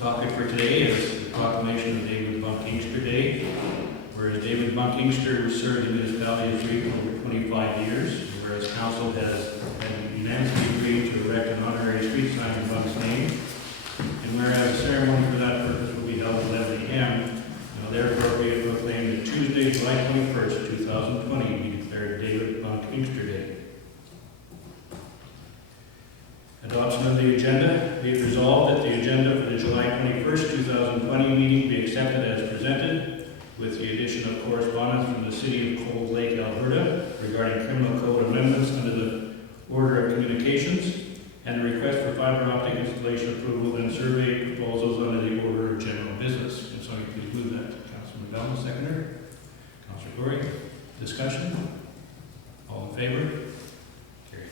Topic for today is the proclamation of David Bunkingster Day. Whereas David Bunkingster served the municipality of Drayton over 25 years, whereas council has unanimously agreed to erect an honorary street sign in Bunk's name, and whereas a ceremony for that purpose will be held at 11 a.m., therefore be it proclaimed that Tuesday, July 21st, 2020, be declared David Bunkingster Day. Adoption of the agenda. Be it resolved that the agenda for the July 21st, 2020 meeting be accepted as presented, with the addition of correspondence from the City of Cold Lake, Alberta, regarding criminal code amendments under the Order of Communications, and a request for fiber optic installation approval and survey proposals under the Order of General Business. And so you please move that. Councilman Bell, seconder. Councilor Gorey. Discussion. All in favor? Carried.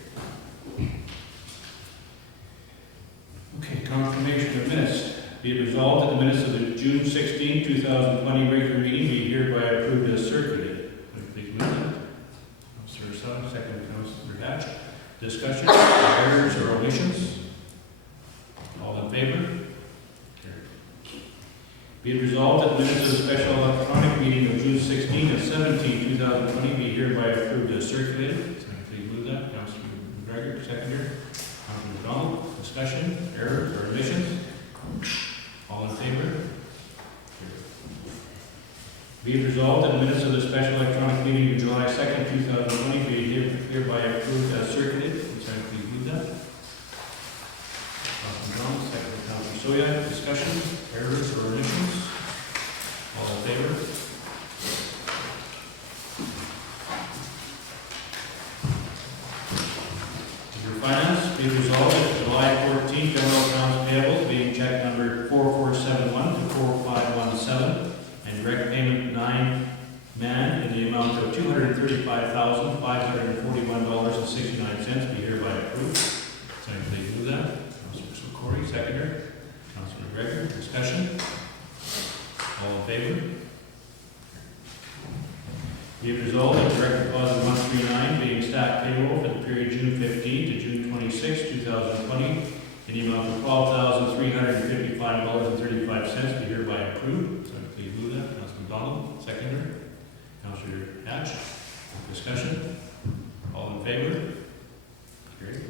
Okay, confirmation of minutes. Be it resolved that the minutes of the June 16, 2020 regular meeting be hereby approved as circulated. Please move that. Councilor Sutton, second Councilor Hatch. Discussion, errors or omissions? All in favor? Carried. Be it resolved that the minutes of the special electronic meeting of June 16 and 17, 2020 be hereby approved as circulated. Please move that. Councilor McGregor, seconder. Councilor McDonald. Discussion, errors or omissions? All in favor? Be it resolved that the minutes of the special electronic meeting of July 2nd, 2020 be hereby approved as circulated. Please move that. Councilor McDonald, second Councilor Soya. Discussion, errors or omissions? All in favor? Finance, be resolved that July 14th general accounts payable being check number 4471 to 4517 and direct payment 9 man in the amount of $235,541.69 be hereby approved. Second, please move that. Councilor Corey, seconder. Councilor McGregor, discussion. All in favor? Be it resolved that direct deposit 139 being staff payroll for the period June 15 to June 26, 2020 in the amount of $12,355.35 be hereby approved. So please move that. Councilor McDonald, seconder. Councilor Hatch. Discussion. All in favor? Great.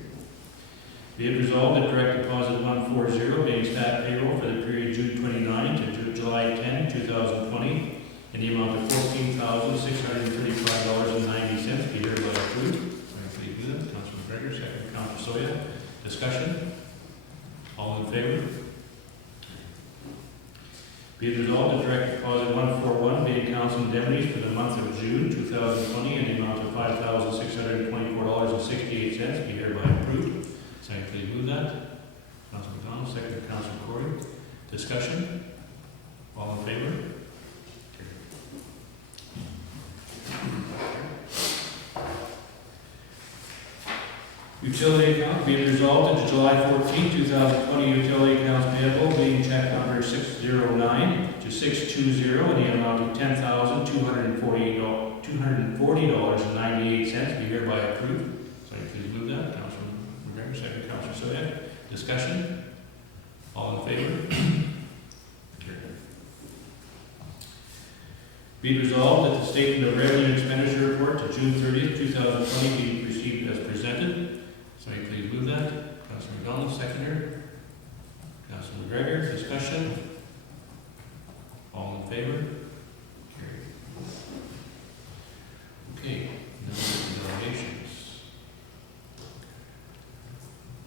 Be it resolved that direct deposit 140 being staff payroll for the period June 29 to July 10, 2020 in the amount of $14,635.90 be hereby approved. Please do that. Councilor McGregor, second Councilor Soya. Discussion. All in favor? Be it resolved that direct deposit 141 being council indemnities for the month of June 2020 in the amount of $5,624.68 be hereby approved. Second, please move that. Councilor McDonald, second Councilor Corey. Discussion. All in favor? Utility account, be it resolved that July 14, 2020 utility accounts payable being check number 609 to 620 in the amount of $10,240.98 be hereby approved. So please move that. Councilor McGregor, second Councilor Soya. Discussion. All in favor? Be it resolved that the statement of revenue and expenditure report to June 30th, 2020 be received as presented. Somebody please move that. Councilor McDonald, seconder. Councilor McGregor, discussion. All in favor? Carried. Okay, delegations.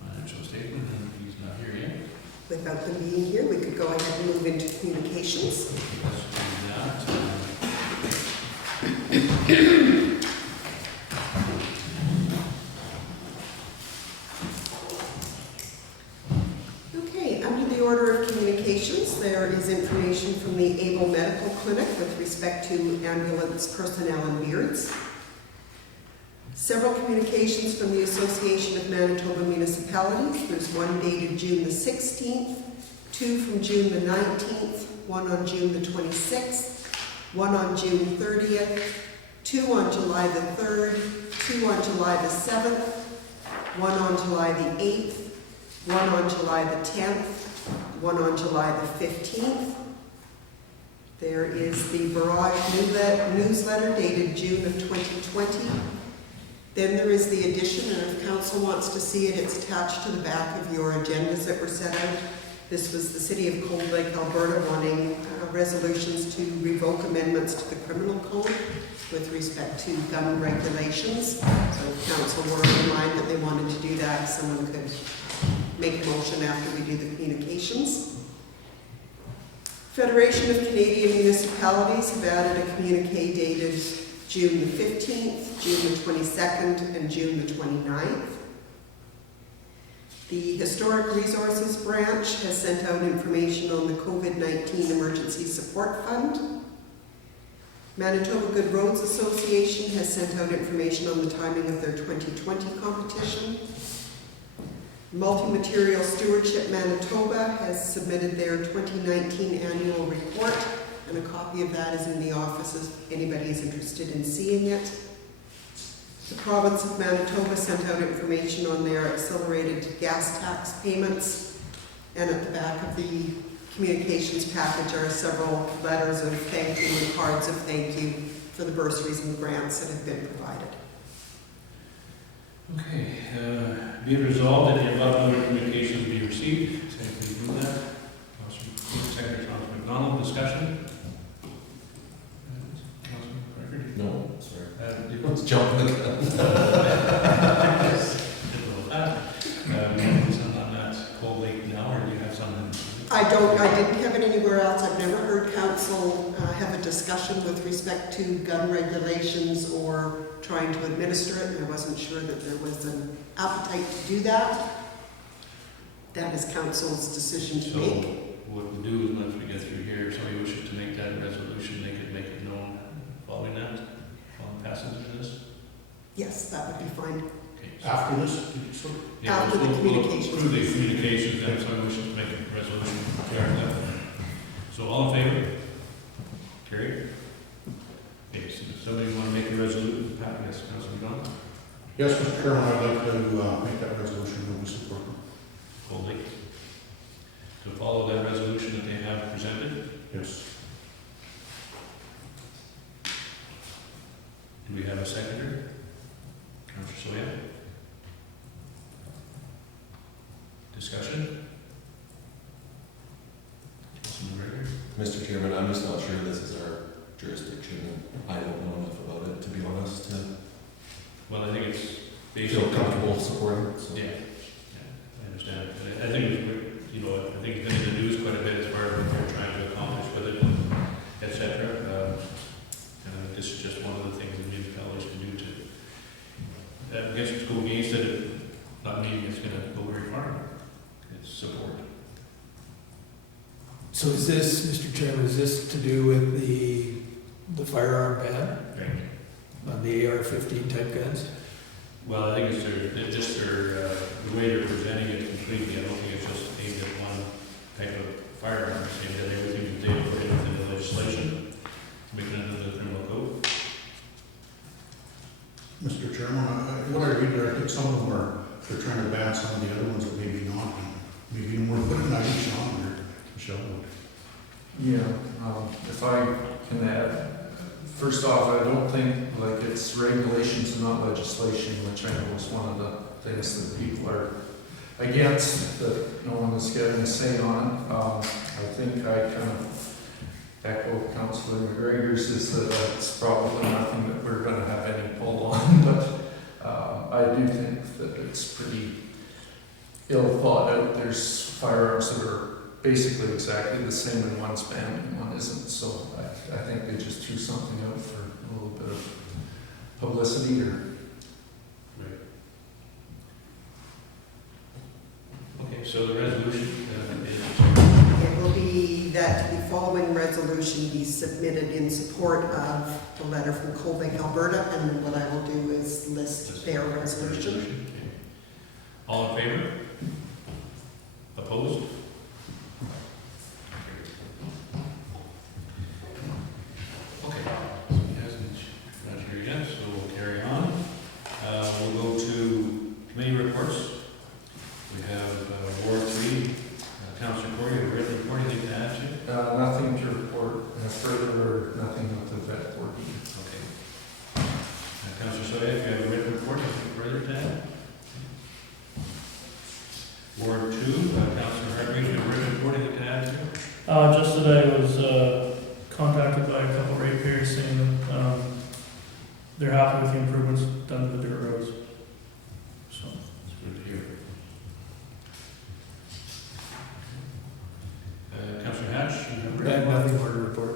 Financial statement, and he's not here yet. Without them being here, we could go ahead and move into communications. Let's do that. Okay, under the order of communications, there is information from the Able Medical Clinic with respect to ambulance personnel and beards. Several communications from the Association of Manitoba Municipalities. There's one dated June the 16th, two from June the 19th, one on June the 26th, one on June 30th, two on July the 3rd, two on July the 7th, one on July the 8th, one on July the 10th, one on July the 15th. There is the Barrage newsletter dated June of 2020. Then there is the addition, and if council wants to see it, it's attached to the back of your agendas that were set out. This was the City of Cold Lake, Alberta, wanting resolutions to revoke amendments to the criminal code with respect to gun regulations. So if council were in mind that they wanted to do that, someone could make a motion after we do the communications. Federation of Canadian Municipalities have added a communique dated June the 15th, June the 22nd, and June the 29th. The Historic Resources Branch has sent out information on the COVID-19 Emergency Support Fund. Manitoba Good Roads Association has sent out information on the timing of their 2020 competition. Multi-Material Stewardship Manitoba has submitted their 2019 annual report, and a copy of that is in the office if anybody is interested in seeing it. The province of Manitoba sent out information on their accelerated gas tax payments, and at the back of the communications package are several letters of thank you and cards of thank you for the bursaries and grants that have been provided. Okay, be it resolved that the above noted communications be received. Say please move that. Secretary Councilman McDonald, discussion? Councilman Gregory? No, sorry. You Let's jump in. something on that Cold Lake now, or do you have something? I didn't have it anywhere else. I've never heard council have a discussion with respect to gun regulations or trying to administer it, and I wasn't sure that there was an appetite to do that. That is council's decision to So make. what we'll do is once we get through here, if somebody wishes to make that resolution, they could make it known following that, following passage of this. Yes, that would be fine. Okay. After this? Yeah, After the we'll communications. approve the communications, then if somebody wishes to make a resolution. So all in favor? Carried. Okay, so does somebody want to make a resolution? Yes, Councilman McDonald? Yes, Mr. Chairman, I'd like to make that resolution that we support. Cold Lake. To follow that resolution that they have presented, Yes. do we have a seconder? Councilor Soya? Discussion? Councilman Gregory? Mr. Chairman, I'm just not sure this is our jurisdiction. I don't know enough about it, to be honest, to Well, I think it's feel basically. comfortable supporting it. So. Yeah, I understand. I think, you know, I think it's been in the news quite a bit as far as what they're trying to accomplish with it, et cetera. This is just one of the things that municipalities can do to, I guess, to go against it, not meaning it's gonna go very far. It's support. So is this, Mr. Chairman, is this to do with the firearm ban Right. on the AR-15 type guns? Well, I think it's the way they're presenting it completely. I don't think it's just aimed at one type of firearm. It's aimed at everything that they put into the legislation, making it into the criminal code. Mr. Chairman, what I read there, I think some of them they're trying to ban some of the other ones that maybe not. Maybe more put an each on there, Michelle. Yeah, if I can add, first off, I don't think like it's regulations and not legislation, which I know is one of the things that people are against, that no one is getting a say on. I think I kind of echo Councilor McGregor's is that it's probably nothing that we're going to have any pull on, but I do think that it's pretty ill thought out. There's firearms that are basically exactly the same, and one's banned and one isn't. So I think they just threw something out for a little bit of publicity or. Right. Okay, so the resolution is. It will be that the following resolution be submitted in support of the letter from Cold Lake, Alberta, and then what I will do is list their resolution. Okay. All in favor? Opposed? Okay, so he hasn't, not here yet, so we'll carry on. We'll go to committee reports. We have Ward 2, Councilor Hargreaves, you have written report anything to add to? Just that I was contacted by a couple ratepayers saying that they're happy with the improvements done to the dirt roads. So, It's good to hear. Councilor Hatch, you have I written have report? nothing more to report.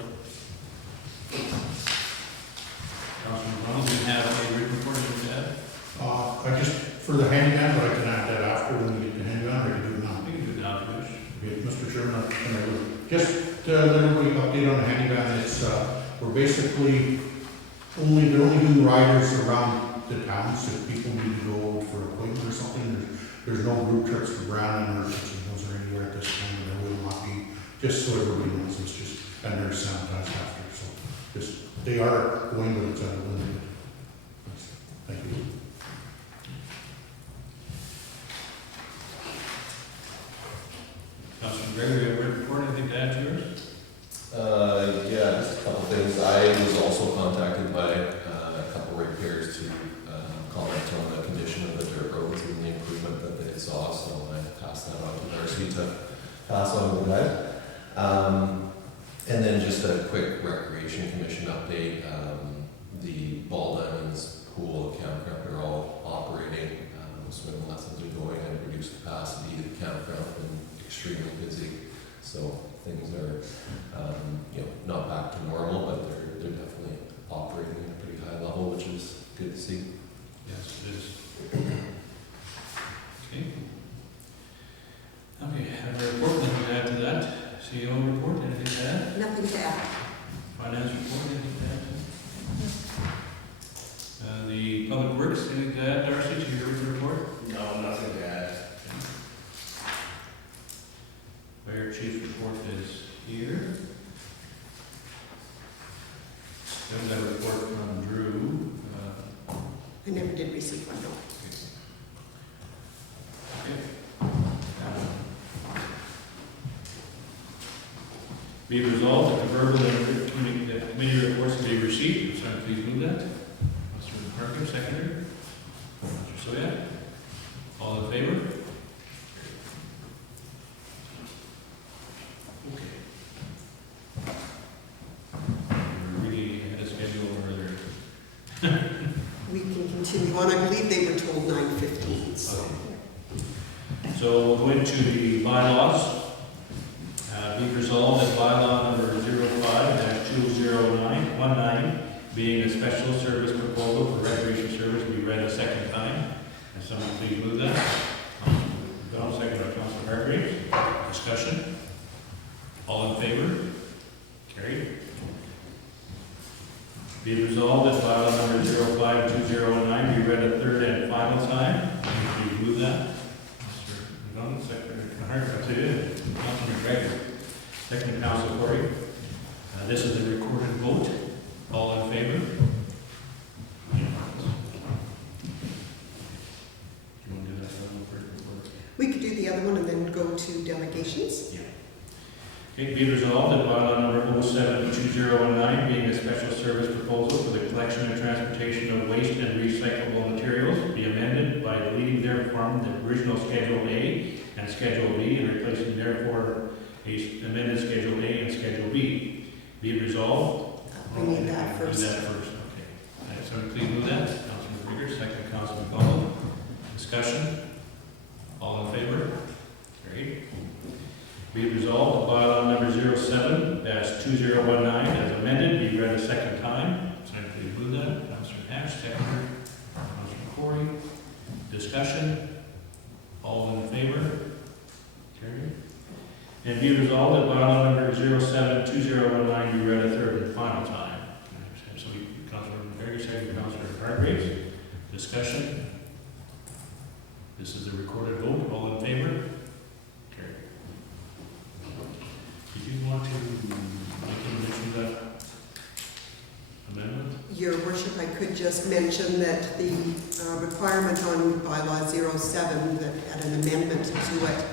Councilor McDonald, do you have a written report anything to add? I just, for the handyman, but I can add that after when we get to handyman, or I can do it now. We can do it now if you wish. Okay, Mr. Chairman, can I just let everybody update on the handyman, it's, we're basically they're only doing riders around the town, so if people need to go for an appointment or something, there's no group trips for Brandon or those or anywhere at this time, and there will not be, just so everybody knows, it's just, and they're sanitized after, so just, they are going, but it's limited. Thank you. Councilor Gregory, you have a written report anything to add to yours? Yeah, just a couple things. I was also contacted by a couple ratepayers to comment on the condition of the dirt roads and the improvement that they saw, so I passed that on to Darcy to pass on to the guys. And then just a quick Recreation Commission update. The Ball Diamonds pool, campground are all operating. Swim lessons are going and reduced capacity. The campground has been extremely busy, so things are, not back to normal, but they're definitely operating at a pretty high level, which is good to see. Yes, it is. Okay. Okay, have a report, nothing to add to that. CEO report, anything to add? Nothing to add. Finance report, anything to add to? The Public Works, anything to add, Darcy, to your report? No, nothing to add. Fire Chief's report is here. Then that report from Drew. I never did receive one, no. Be it resolved that the verbal and written committee reports be received. Someone please move that. Mr. Parker, seconder. Mr. Soya. All in favor? Okay. We're really ahead of schedule earlier. We can continue on. I believe they were told 9:15, so. So we'll go into the bylaws. Be resolved that bylaw number 05-20919, being a special service proposal for recreation service, be read a second time. And someone please move that. Donald, second by Councilor Hargreaves. Discussion. All in favor? Carried. Be it resolved that bylaw number 05-2019 be read a third and final time. Please move that. Mr. McDonald, Secretary Hargreaves, Councilor McGregor. Second, Councilor Corey. This is a recorded vote. All in favor? Do you want to do that one first before? We could do the other one and then go to delegations. Okay, be resolved that bylaw number 07-2019, being a special service proposal for the collection and transportation of waste and recyclable materials, be amended by deleting therefrom the original Schedule A and Schedule B and replacing therefore a amended Schedule A and Schedule B. Be it resolved. We need that first. Do that first, okay. All right, so please move that. Councilman Krieger, second, Councilman McCollum. Discussion. All in favor? Carried. Be it resolved that bylaw number 07-2019 as amended be read a second time. So please move that. Councilor Hatch, second. Councilor Corey. Discussion. All in favor? Carried. And be resolved that bylaw number 07-2019 be read a third and final time. So Councilor McGregor, second, Councilor Hargreaves. Discussion. This is a recorded vote. All in favor? Carried. Did you want to make a mention of that amendment? Your worship, I could just mention that the requirement on bylaw 07, that had an amendment to it,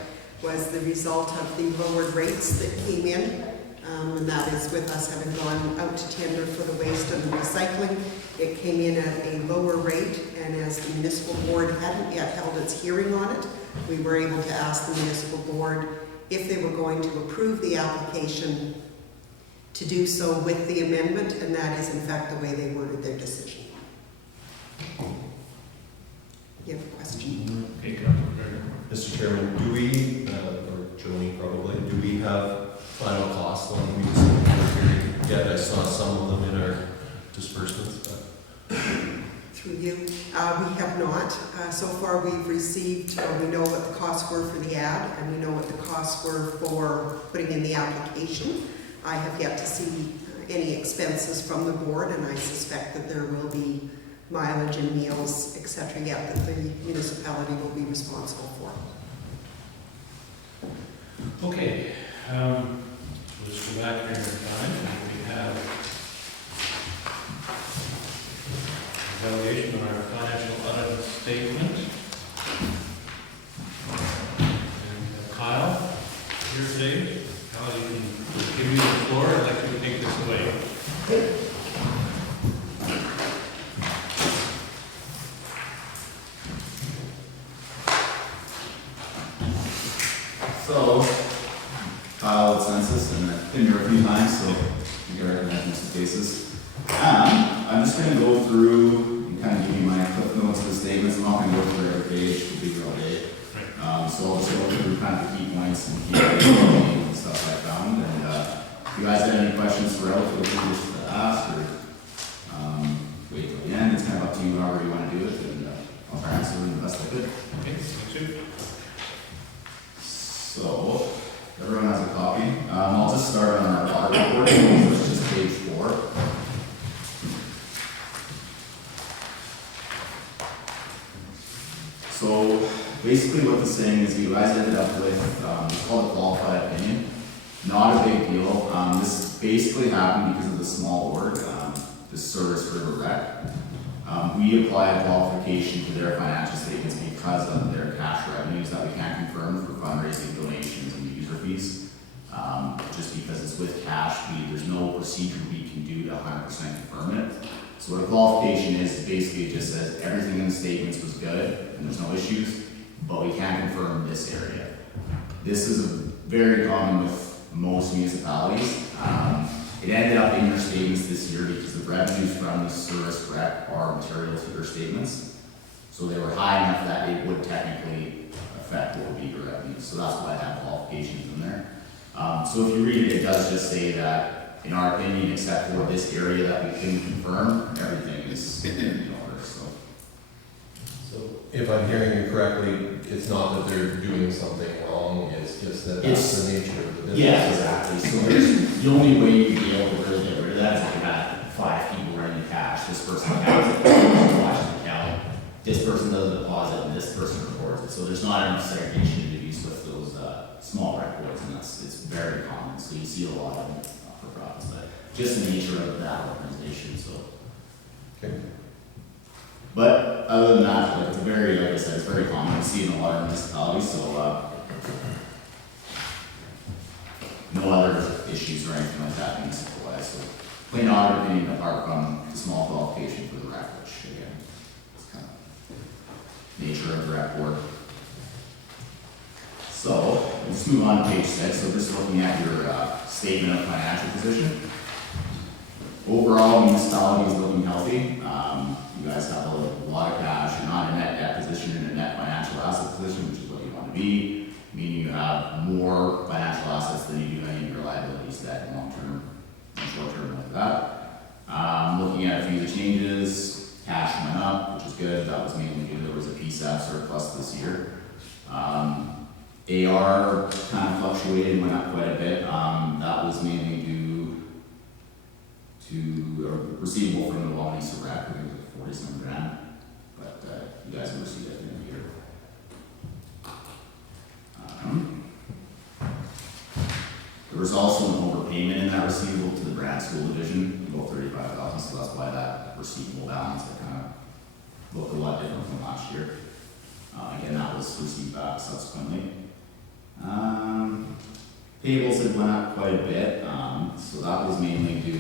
was the result of the lowered rates that came in. And that is with us having gone out to tender for the waste and the recycling. It came in at a lower rate, and And as the municipal board hadn't yet held its hearing on it, we were able to ask the municipal board if they were going to approve the application to do so with the amendment, and that is in fact the way they worded their decision. You have a question? Okay, Councilor Gardner. Mr. Chairman, do we, or Joni probably, do we have final costs on the municipal period yet? I saw some of them in our disbursements, but. Through you. We have not. So far we've received, we know what the costs were for the ad, and we know what the costs were for putting in the application. I have yet to see any expenses from the board, and I suspect that there will be mileage and meals, etc., yet that the municipality will be responsible for. Okay, so let's go back here in time. We have evaluation on our financial audit statement. And Kyle, here today. Kyle, you can give me the floor. I'd like you to take this away. So, Kyle Census, and I've been here a few times, so you can recognize most faces. I'm just going to go through and kind of give you my clip notes of the statements. I'm not going to go through every page, it'll be here all day. So I'll just go through kind of the key points and key areas and stuff I found. And if you guys have any questions throughout, feel free just to ask or wait till the end. It's kind of up to you, however you want to do it, and I'll try to answer them the best I could. Okay, thank you. So, everyone has a copy. I'll just start on our audit report, which is page 4. So, basically what this saying is you guys ended up with, it's called a qualified opinion. Not a big deal. This basically happened because of the small org, the Service River Rec. We applied qualification to their financial statements because of their cash revenues that we can't confirm for fundraising, donations, and user fees. Just because it's with cash, there's no procedure we can do to 100% confirm it. So what a qualification is, basically it just says everything in the statements was good and there's no issues, but we can't confirm this area. This is very common with most municipalities. It ended up in your statements this year because the revenues from the service rec are material to your statements. So they were high enough that it would technically affect what would be your revenues. So that's why I have qualifications in there. So if you read it, it does just say that, in our opinion, except for this area that we couldn't confirm, everything is in order, so. So if I'm hearing you correctly, it's not that they're doing something wrong, it's just that that's the nature of the business. Yeah, exactly. So there's, the only way you'd be able to really get rid of that is if you had 5 people running the cash. This person counts it, this person watches the count, this person does the deposit, and this person records it. So there's not enough segregation to use with those small records, and it's very common. So you see a lot of them for profits, but just the nature of that organization. So. Okay. But other than that, like, it's a very, like I said, it's very common. We see it in a lot of municipalities, so no other issues or anything like that municipal-wise. So plain audit opinion apart from the small qualification for the rec, which again, it's kind of nature of the rec board. So let's move on to page 6. So just looking at your statement of financial position. Overall, municipality is looking healthy. You guys have a lot of cash. You're not in a net debt position, in a net financial asset position, which is what you want to be, meaning you have more financial assets than you do any of your liabilities, debt, long-term and short-term like that. Looking at a few of the changes, cash went up, which is good. That was mainly due there was a PSAP surplus this year. AR kind of fluctuated, went up quite a bit. That was mainly due to a receivable from the Wawanesa Rec, I think it was like 40-some grand, but you guys will receive that in the year. There was also an overpayment in that receivable to the Brand School Division, about $35,000, so that's why that receivable balance kind of looked a lot different from last year. Again, that was received back subsequently. Payables had went up quite a bit, so that was mainly due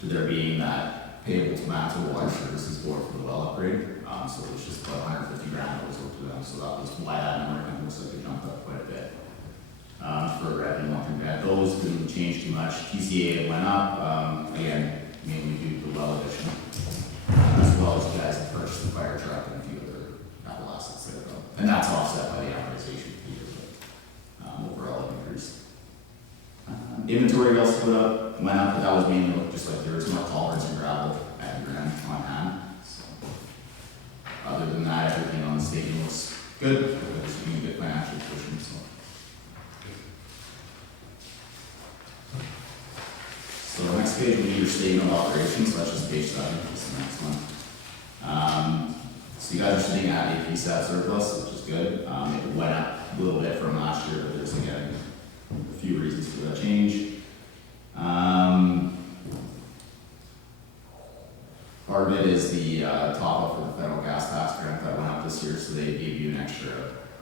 to there being that payable to Manitoba Water Services Board for the well upgrade. so it was just about 150 grand that was owed to them, so that was why that number kind of looks like it jumped up quite a bit. For revenue, long-term debt, those didn't change too much. TCA went up, again, mainly due to the well addition, as well as you guys have purchased the fire truck and a few other capital assets there, though. And that's offset by the amortization fee, but overall increase. Inventory also went up, but that was mainly just like there was more culverts and gravel at your end on hand. So, other than that, everything on the statement looks good. It's being a good financial position, so. So the next page will be your statement of operations, so that's just page 7, that's the next one. So you guys are sitting at a PSAT surplus, which is good. It went up a little bit from last year, but there's again a few reasons for that change. Part of it is the top up for the federal gas tax grant that went up this year, so they gave you an extra,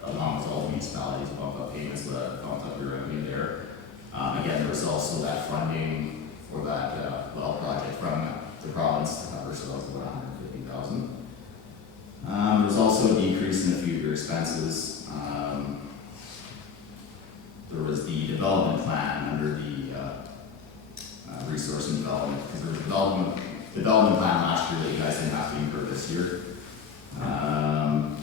along with all the municipalities, bump up payments that bumped up your revenue there. Again, there was also that funding for that well project from the province to cover, so that was about $150,000. There was also a decrease in a few of your expenses. There was the development plan under the resource and development, because there was a development plan last year that you guys didn't have to incur this year. And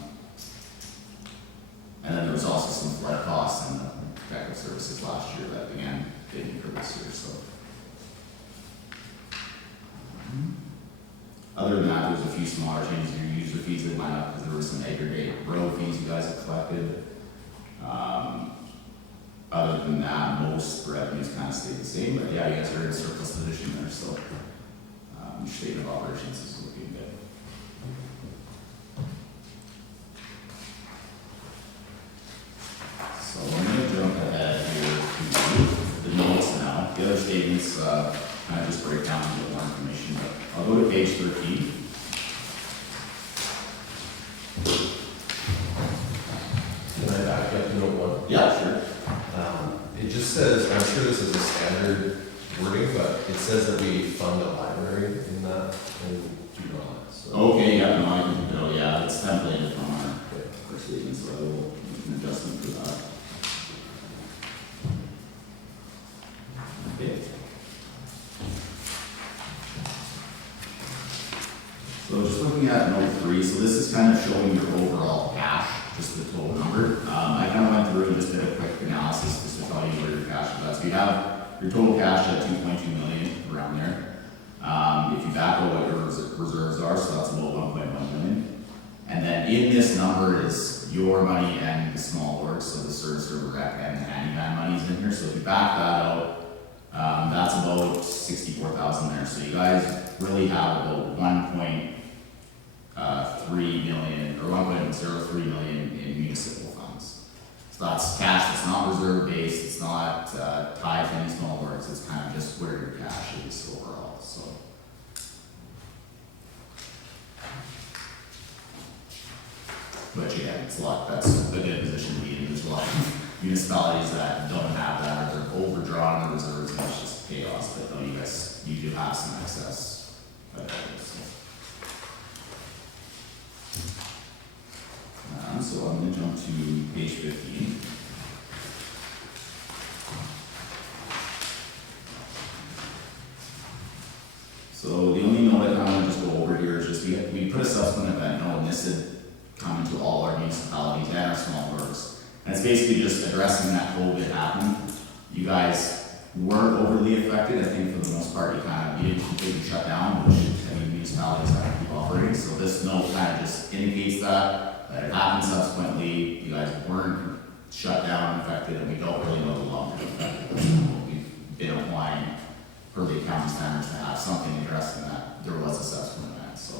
then there was also some flood costs and protective services last year that again didn't incur this year. So. Other than that, there's a few smaller changes in your user fees that went up because there were some aggregate road fees you guys have collected. Other than that, most revenues kind of stayed the same, but yeah, you guys are in a surplus position there, so your statement of operations is looking good. So I'm going to jump ahead here to the notes now. The other statements kind of just break down a bit more information, but I'll go to page 13. Can I back up to note 1? Yeah, sure. It just says, I'm sure this is a standard wording, but it says that we fund a library in that, and do not, so. Okay, yeah, no, I can go, yeah, it's templated from our statement, so I will make an adjustment for that. Okay. So just looking at note 3, so this is kind of showing your overall cash, just the total number. I kind of went through and just did a quick analysis just to tell you where your cash is at. So you have your total cash at 2.2 million around there. If you back out what your reserves are, so that's about 1.1 million. And then in this number is your money and the small works, so the service server rec and the handyman money's in here. So if you back that out, that's about 64,000 there. So you guys really have about 1.3 million or 1.03 million in municipal funds. So that's cash that's not reserve based, it's not tied to any small works, it's kind of just where your cash is overall. So. But yeah, it's a lot, that's a good position to be in. There's a lot of municipalities that don't have that, or they're overdrawn in reserves, and it's just chaos. But no, you do have some excess. So I'm going to jump to page 15. So the only note I kind of want to just go over here is just we put a subsequent event note, and this had come into all our municipalities and our small works. And it's basically just addressing that COVID happened. You guys weren't overly affected. I think for the most part, you didn't completely shut down, which municipalities have to keep operating. So this note kind of just indicates that it happened subsequently. You guys weren't shut down, affected, and we don't really know the long-term effect. We've been applying per the accounting standards to have something addressing that there was a subsequent event. So.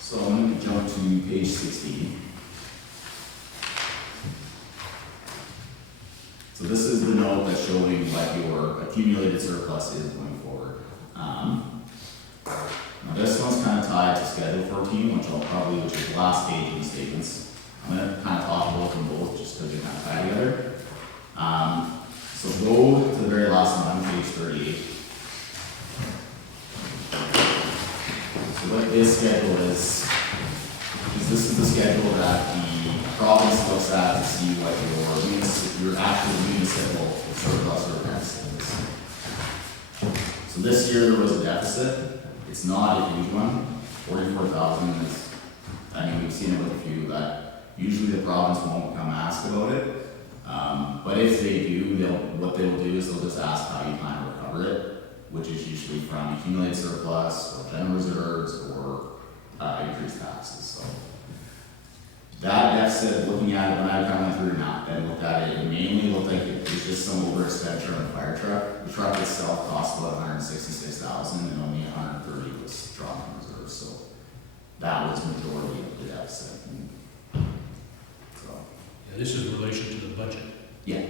So I'm going to jump to page 16. So this is the note that's showing what your accumulated surplus is going forward. Now this one's kind of tied to Schedule 14, which is the last page of the statements. I'm gonna kind of talk about them both just because they kind of tie together. So go to the very last one on page 38. So what this schedule is this is the schedule that the province looks at to see what your actual municipal surplus or deficit is. So this year there was a deficit. It's not a huge one. 44,000 is, I mean, we've seen it with a few that usually the province won't come ask about it. But if they do, what they'll do is they'll just ask how you plan to recover it, which is usually from accumulated surplus or general reserves or increased taxes. So that deficit, looking at it when I kind of went through and looked at it, it mainly looked like it was just some over expenditure on the fire truck. The truck itself cost about $166,000 and only $130,000 was drawn from reserves. So that was the majority of the deficit. So Yeah, this is in relation to the budget. yeah.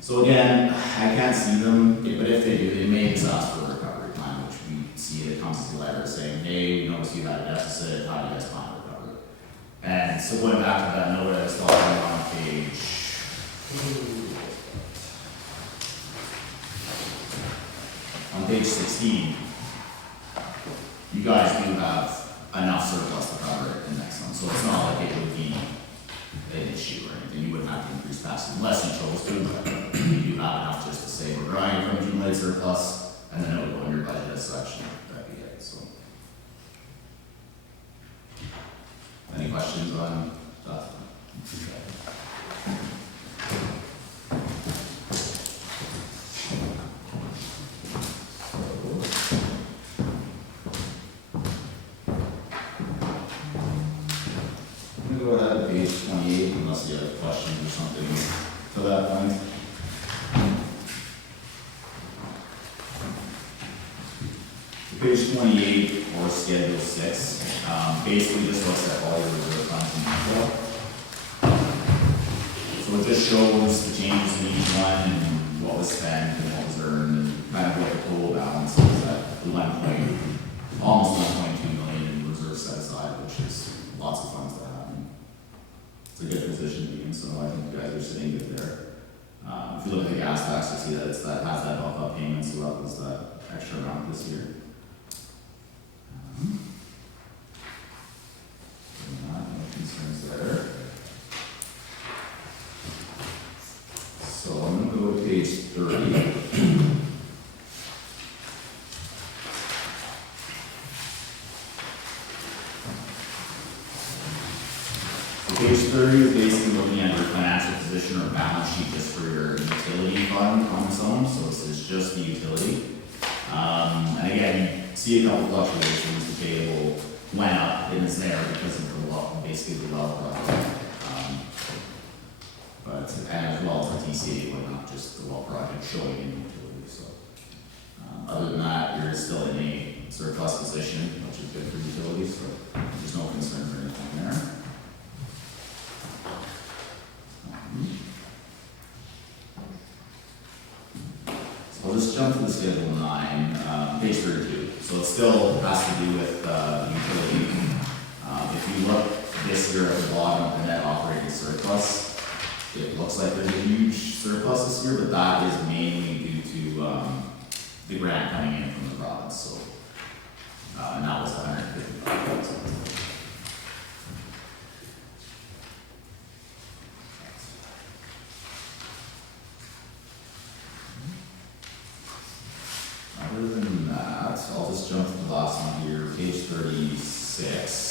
So again, I can't see them, but if they do, they may just ask for a recovery plan, which we see it comes to the letter saying, hey, we noticed you had a deficit, how do you guys plan to recover it? And so going back to that note I was talking on page 16, you guys do have enough surplus to cover it in the next one, so it's not like it would be an issue or anything. You wouldn't have to increase taxes unless you chose to, but you do have enough just to say we're drawing from accumulated surplus, and then it would go in your budget as such, and that'd be it. So, any questions on that? Go ahead to page 28 unless you have questions or something to that point. Page 28 or schedule 6 basically just looks at all your reserve funds in detail. So it just shows the changes in each one and what was spent and what was earned and kind of what the total balance is at almost 1.2 million in reserves set aside, which is lots of funds to have. It's a good position to be in, so I think you guys are sitting good there. If you look at the gas tax, you see that has that bump up payment, so that was that extra amount this year. No concerns there. So I'm going to go to page 30. Page 30 is basically looking at your financial position or balance sheet just for your utility fund on its own. So this is just the utility. And again, you see a couple fluctuations. The payable went up and it's there because of the well, basically the well project. And as well as the TCA went up, just the well project showing in utility. So other than that, you're still in a surplus position, which is good for utilities. So there's no concerns or anything there. So I'll just jump to the schedule 9, page 32. So it still has to do with the utility. If you look this year at the bottom of the net operating surplus, it looks like there's a huge surplus this year, but that is mainly due to the grant coming in from the province. So, and that was $155,000. Other than that, I'll just jump to the last one here, page 36.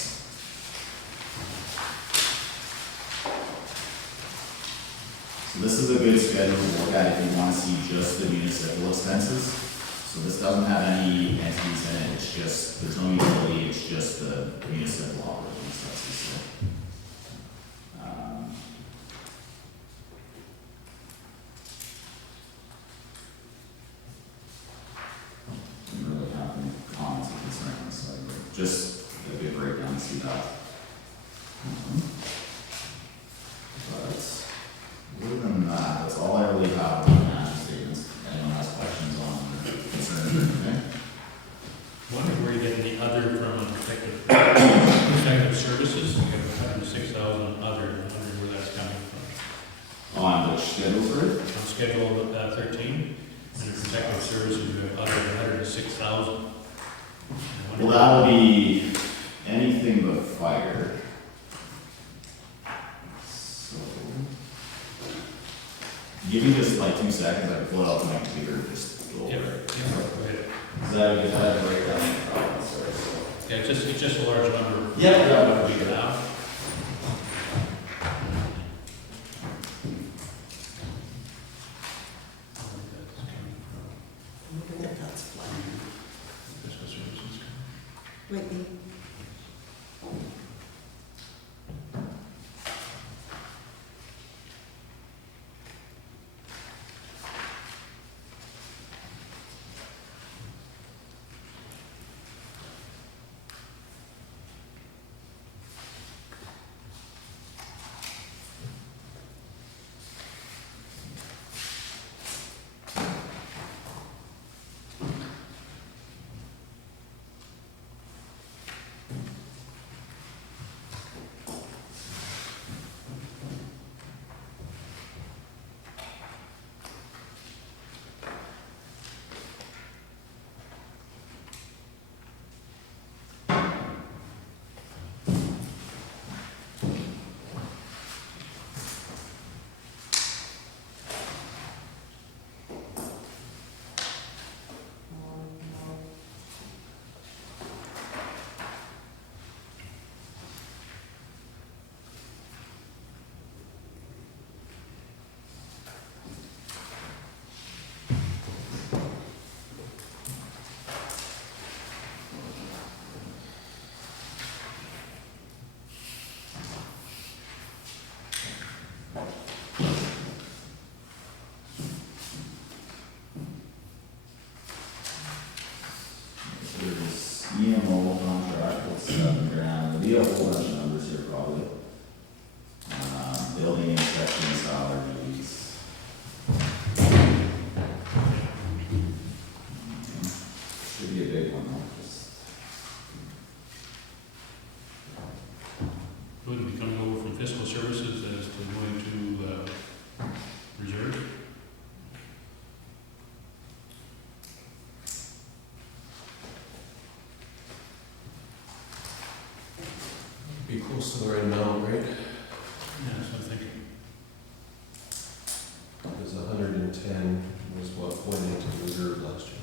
So this is a good schedule to look at if you want to see just the municipal expenses. So this doesn't have any entities in it, it's just, there's no utility, it's just the municipal operating expenses. So, really have any comments or concerns, so just a good breakdown to see that. But other than that, that's all I really have on the financial statements. Anyone has questions on or concerns or anything? Wondering where you're getting the other from in particular. which schedules are it? On schedule 13, under protective services, we have $106,000. Well, that'll be anything but fire. So, give me just like 2 seconds, I can pull it out my computer, just go over Yeah, it. yeah, go ahead. Is that a good time to break down the problem? Sorry, so. Yeah, it's just a large number. Yeah. What we have. Moving it, that's flat. Fiscal services. Might be. There's EMO contract, that's $7,000, there'll be a whole bunch of numbers here probably. Building inspection salaries. Should be a big one though, just. Would it be coming over from fiscal services as to going to reserve? Be close to the right amount, right? Yeah, that's what I'm thinking. It was 110 was what went into reserve last year.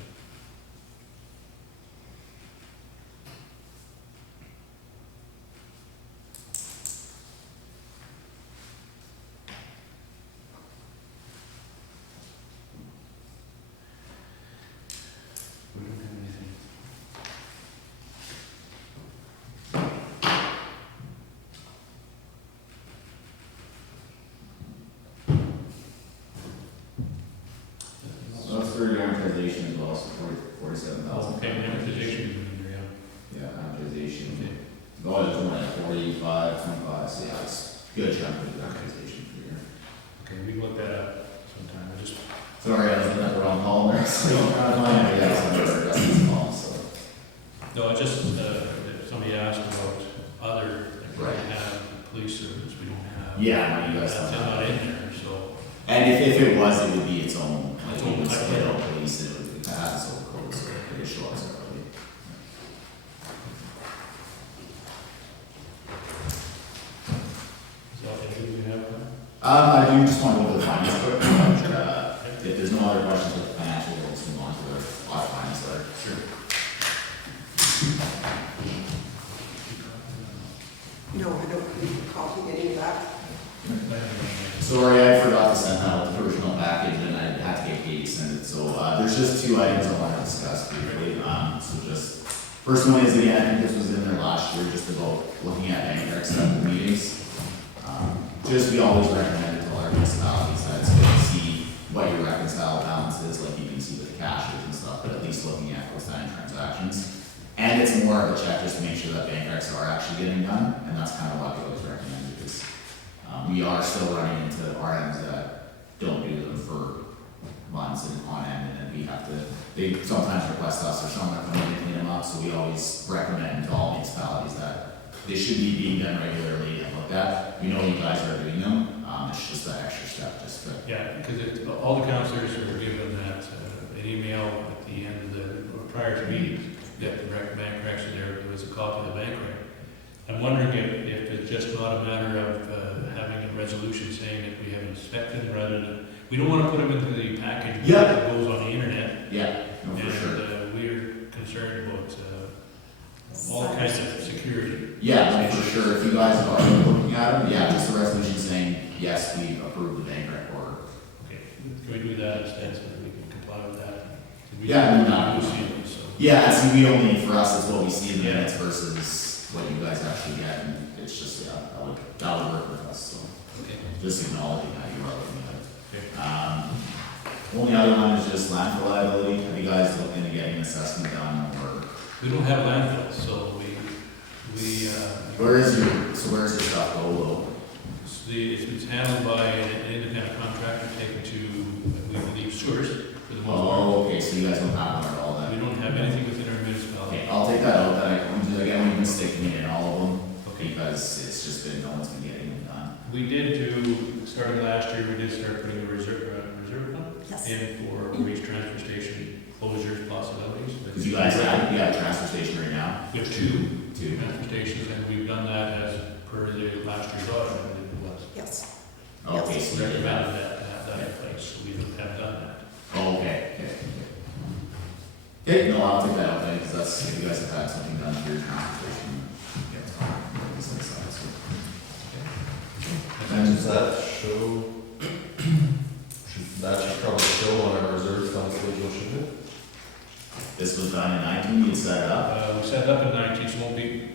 We don't have anything. So that's through your amortization as well, so 47,000. Okay, amortization is in there, yeah. Yeah, amortization. Okay. Oh, there's one at 45, 25, so yeah, it's a good chunk of the amortization for your. Okay, we can look that up sometime. I just, Sorry, I was looking at the wrong column there, so I'm trying to find it, yeah, some of our adjustments column, so. no, I just, somebody asked about other, like we Right. have police service, we don't have. Yeah, no, you guys That's don't have not that. in there, so. And if it was, it would be its own, like, Its we own would type. split out police, it would have its own code, so it would show up separately. Is that what you have? I do just want to go to the finance quick, if there's no other questions with the financial, we'll just move on to the audit finance there. Sure. No, I don't copy any of that. Sorry, I forgot to send out the original package and I had to get Katie to send it, so, there's just 2 items I want to discuss briefly, so just, first one is, again, I think this was in there last year, just about looking at bank recs at the meetings. Just, we always recommend it to our municipalities that it's good to see what your reconcile balance is, like you can see with the cashes and stuff, but at least looking at outstanding transactions. And it's more of a check just to make sure that bank recs are actually getting done, and that's kind of what we always recommend, because we are still running into RMs that don't do them for months and on end, and then we have to, they sometimes request us or someone to come in and clean them up, so we always recommend to all municipalities that they should be being done regularly and looked at. We know you guys are doing them, it's just that extra step, just Yeah, because all the councillors were given that, an email at the end of the, or prior to meetings, that the bank recs, and there was a copy of the bank rec. I'm wondering if it's just not a matter of having a resolution saying that we have inspected rather than, we don't want to put them into the package Yeah. that goes on the internet. Yeah, no, for sure. And we're concerned about all kinds of security. Yeah, no, for sure. If you guys are looking at them, yeah, just a resolution saying, yes, we approve the bank rec order. Okay, can we do that instead so that we can comply with that? Yeah, I mean, not- we'll see them, so. Yeah, see, we only, for us, it's what we see in the minutes versus what you guys actually get, and it's just, yeah, that would work with us, so. Okay. Just acknowledging that you are looking at Okay. it. Only other one is just landfill liability. Have you guys looked into getting an assessment done, or We don't have landfills, so where's your stuff go, though? it's handled by an independent contractor taken to, we believe, sewers for the most part. Oh, okay, so you guys don't have one at all then? We don't have anything within our municipality. Okay, I'll take that out, again, we've been sticking it in all of them, Okay. because it's just been, no one's been getting them done. We did starting last year, we did start putting a reserve fund Yes. in for waste transfer station closures possibilities. Because you guys have a transfer station right now? We have two Two. transfer stations, and we've done that as per the last year's audit, I believe it was. Yes. Okay, So so we you're recommended that, to have that in place, so we have done that. Oh, okay. Okay, no, I'll take that out then, because that's, if you guys have had something done to your transportation, yeah, it's fine. It's like that, so. And does that show, that should probably show on our reserve fund schedule, shouldn't it? This was done in 19, you set it up? We set it up in 19, so it won't be,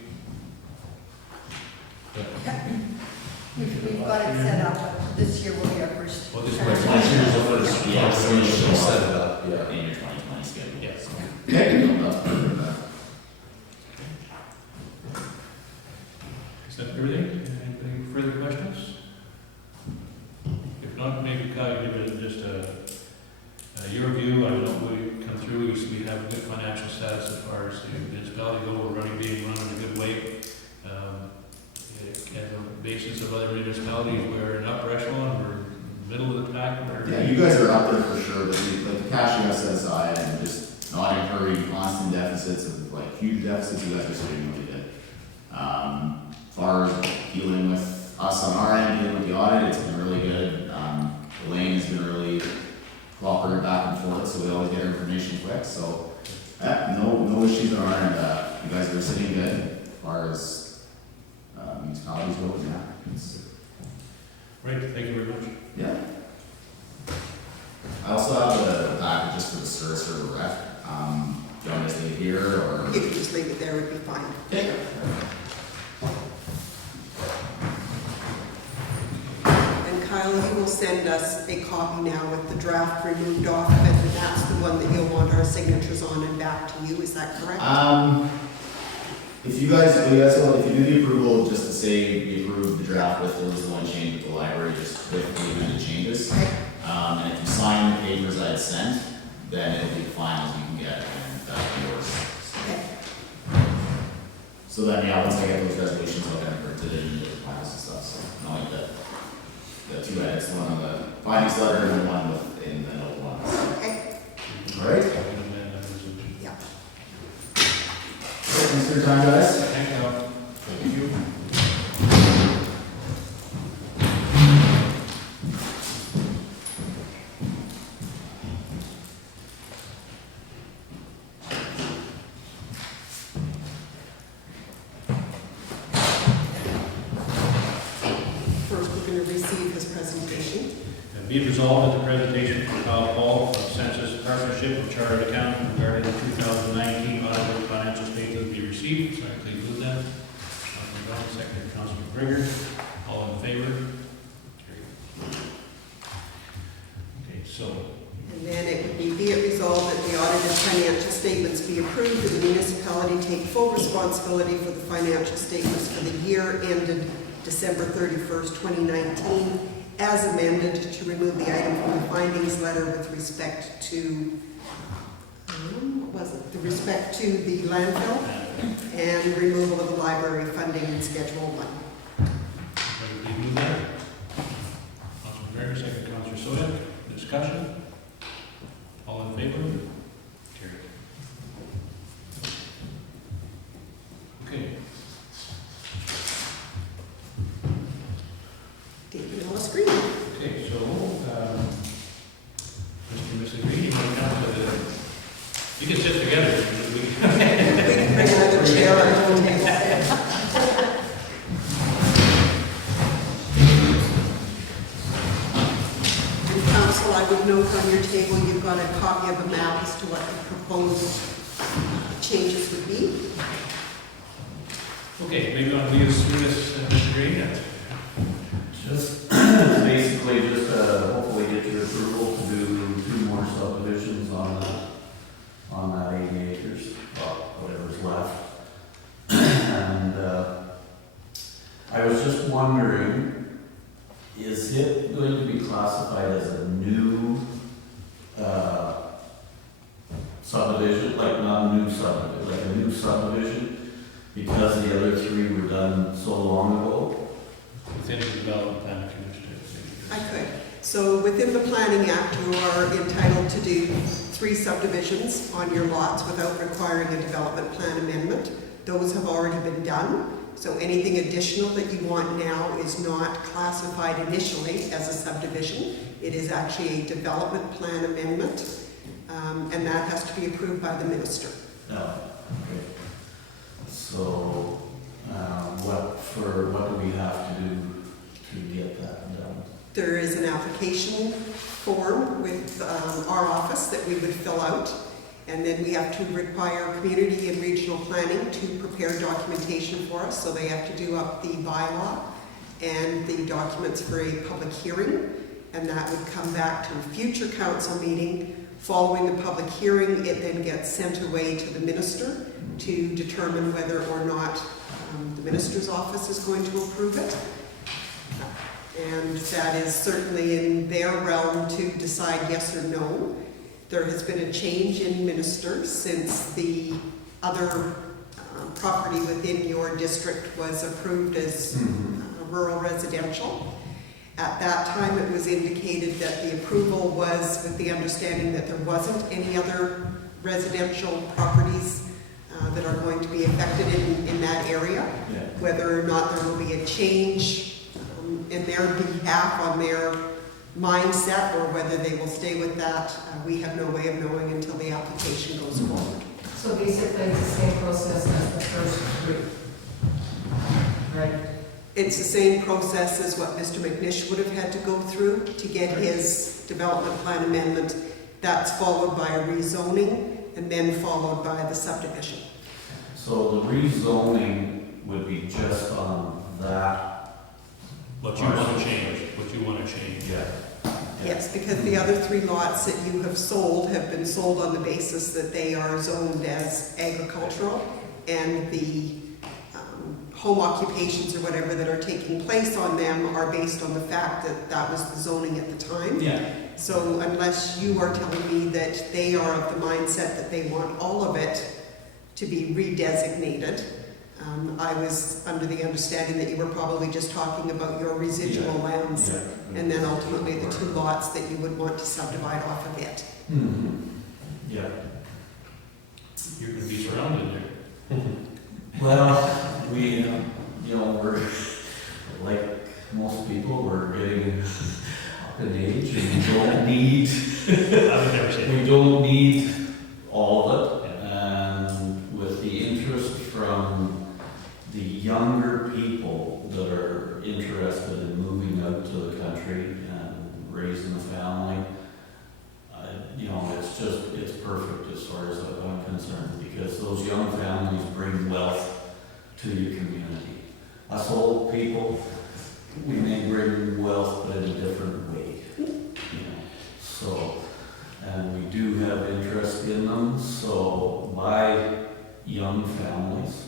We've got it set up, but this year will be our first. well, this Right, was. 20 years the first, yeah, so you should set set it up, yeah. in your 2020 schedule. Yeah. So. Okay, no, that's perfect. Is that everything? Any further questions? If not, maybe Kyle, give it just your view. I know we come through, we have a good financial status as far as the municipality go, we're being run in a good way. At the basis of other municipalities, we're an upper echelon, we're in the middle of the pack. Yeah, you guys are up there for sure, but like the cash you have set aside and just not incurring constant deficits of like huge deficits, you guys are sitting really good. As far as dealing with us on our end, dealing with the audit, it's been really good. Elaine has been really cooperative back and forth, so we always get our information quick, so, no issues on our end. You guys are sitting good as far as, municipalities go, yeah. Right, thank you very much. Yeah. I also have the packet just for the service for the ref. Do you want me to leave it here, or? You can just leave it there, it'd be fine. Okay. And Kyle, you will send us a copy now with the draft removed off of it, and that's the one that you'll want our signatures on and back to you, is that correct? If you guys do the approval, just to say we approve the draft with those one change with the library, just with the amended changes. Okay. And if you sign the papers I had sent, then it'll be the finals you can get, and that'll be yours. Okay. So then, yeah, once I get those resolutions, I'll get them printed and the files and stuff, so not like that. The two edits, the one on the findings letter and the one in the note one. Okay, All right? yeah. Thanks for your time, guys. Thank you. Thank you. First, we're going to receive his presentation. Be it resolved that the presentation from Kyle Paul from Census Partnership of Chartered Accountants regarding the 2019 audited financial statements be received. Sorry, please move that. Councilor Brown, second, Councilor McGregor. All in favor? Carried. Okay, so, And then it would be it resolved that the audited financial statements be approved and the municipality take full responsibility for the financial statements for the year ended December 31st, 2019, as amended to remove the item from the findings letter with respect to, what was it? The respect to the landfill and removal of the library funding in Schedule 1. please move that. Councilor Perry, second Councillor Soya. Discussion? All in favor? Carried. Okay. David Ellis Green. Okay, so, Mr. and Mrs. Green, you want to come to the, you can sit together. We can bring another chair or a table. And council, I would note on your table, you've got a copy of a map as to what the proposed changes would be. Okay, maybe I'll leave us through this, Mr. Green. Just basically just hopefully get your approval to do 2 more subdivisions on that 80 acres, well, whatever's left. And I was just wondering, is it going to be classified as a new subdivision, like not a new subdivision, like a new subdivision, because the other 3 were done so long ago? Within the development plan, Commissioner. I could. So within the Planning Act, you are entitled to do 3 subdivisions on your lots without requiring a development plan amendment. Those have already been done. So anything additional that you want now is not classified initially as a subdivision. It is actually a development plan amendment, and that has to be approved by the minister. No, okay. So, what do we have to do to get that done? There is an application form with our office that we would fill out, and then we have to require community and regional planning to prepare documentation for us, so they have to do up the bylaw and the documents for a public hearing, and that would come back to a future council meeting. Following the public hearing, it then gets sent away to the minister to determine whether or not the minister's office is going to approve it. And that is certainly in their realm to decide yes or no. There has been a change in minister since the other property within your district was approved as rural residential. At that time, it was indicated that the approval was with the understanding that there wasn't any other residential properties that are going to be affected in that area. Yeah. Whether or not there will be a change in their behalf on their mindset, or whether they will stay with that, we have no way of knowing until the application goes forward. So basically, it's the same process as the first 3, right? It's the same process as what Mr. McNish would have had to go through to get his development plan amendment. That's followed by a rezoning, and then followed by the subdivision. So the rezoning would be just on that? What you want to change, Yeah. Yes, because the other 3 lots that you have sold have been sold on the basis that they are zoned as agricultural, and the home occupations or whatever that are taking place on them are based on the fact that that was the zoning at the time. Yeah. So unless you are telling me that they are of the mindset that they want all of it to be redesignated, I was under the understanding that you were probably just talking about your residual lands, and then ultimately the 2 lots that you would want to subdivide off of it. Yeah. You're going to be surrounded there. Well, we, we're, like most people, we're getting up in age, and we don't need, I would never say that. we don't need all of it. And with the interest from the younger people that are interested in moving out to the country and raising a family, it's perfect as far as I'm concerned, because those young families bring wealth to your community. Us old people, we may bring wealth, but in a different way, So, and we do have interest in them, so by young families,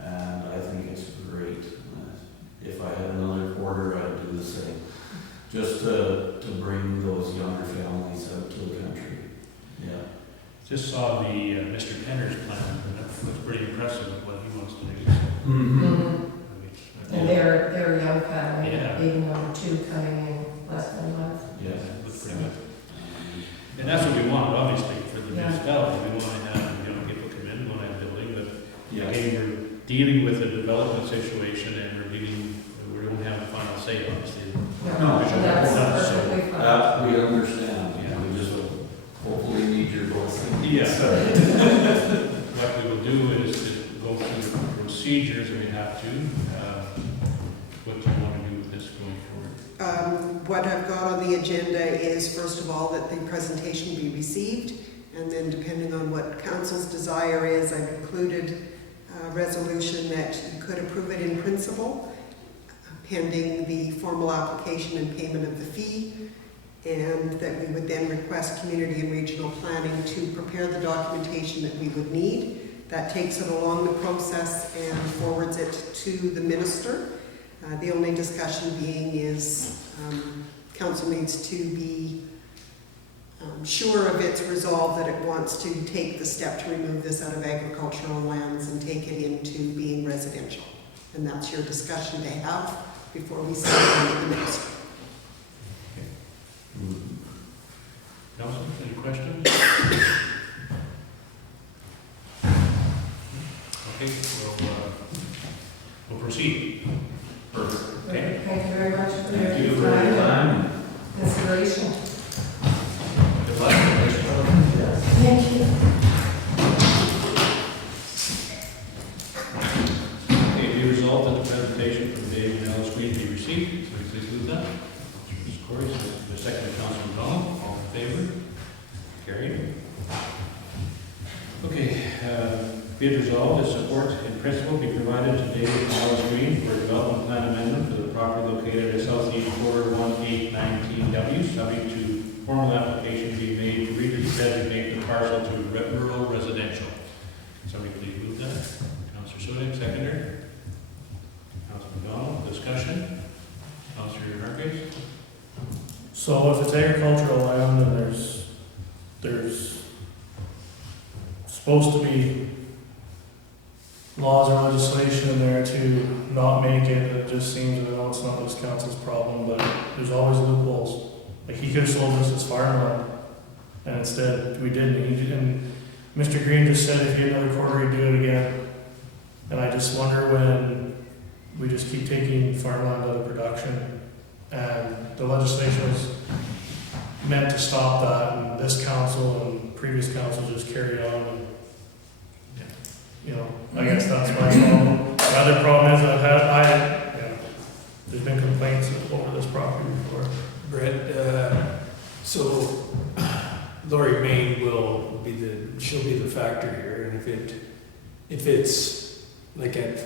and I think it's great. If I had another quarter, I'd do the same. Just to bring those younger families out to the country. Yeah. Just saw the Mr. Penner's plan, and that looks pretty impressive with what he wants to do. And they're a young family, Yeah. baby number 2 coming in less than a month. dealing with a development situation and we don't have a final say, obviously. No, And that's that's perfectly fine. That we understand, we just hopefully need your blessing. Yes. What we will do is go through the procedures that we have to. What do you want to do with this going forward? What I've got on the agenda is, first of all, that the presentation be received, and then depending on what council's desire is, I've included a resolution that you could approve it in principle, pending the formal application and payment of the fee, and that we would then request community and regional planning to prepare the documentation that we would need. That takes it along the process and forwards it to the minister. The only discussion being is council needs to be sure of its resolve that it wants to take the step to remove this out of agricultural lands and take it into being residential. And that's your discussion to have before we send it on to the minister. Council, any questions? Okay, we'll proceed. Perfect. Okay. Thank you very much for Thank you your for your time time. and consideration. Good luck. Thank you. Okay, be resolved that the presentation from Dave and Alice Green be received. So please move that. Ms. Corey, the second by Councilman Donald. All in favor? Carried. Okay, be it resolved that support in principle be provided to David and Alice Green for a development plan amendment for the property located at southeast quarter 1819W, subject to formal application being made to redesignate the parcel to rural residential. Somebody please move that. Councilor Sudik, seconder. Councilman Donald, discussion. Councilor Hargreaves. So if it's agricultural land and there's supposed to be laws or legislation in there to not make it, it just seems, I know it's not this council's problem, but there's always loopholes. Like, he could have sold us his farmland, and instead we didn't. And Mr. Green just said if he had another quarter, he'd do it again. And I just wonder when we just keep taking farmland out of production, and the legislation was meant to stop that, and this council and previous council just carry on. And, you know, I guess that's my problem. The other problem is there's been complaints over this property before. Brett, so Lori Main she'll be the factor here, and if it's like at,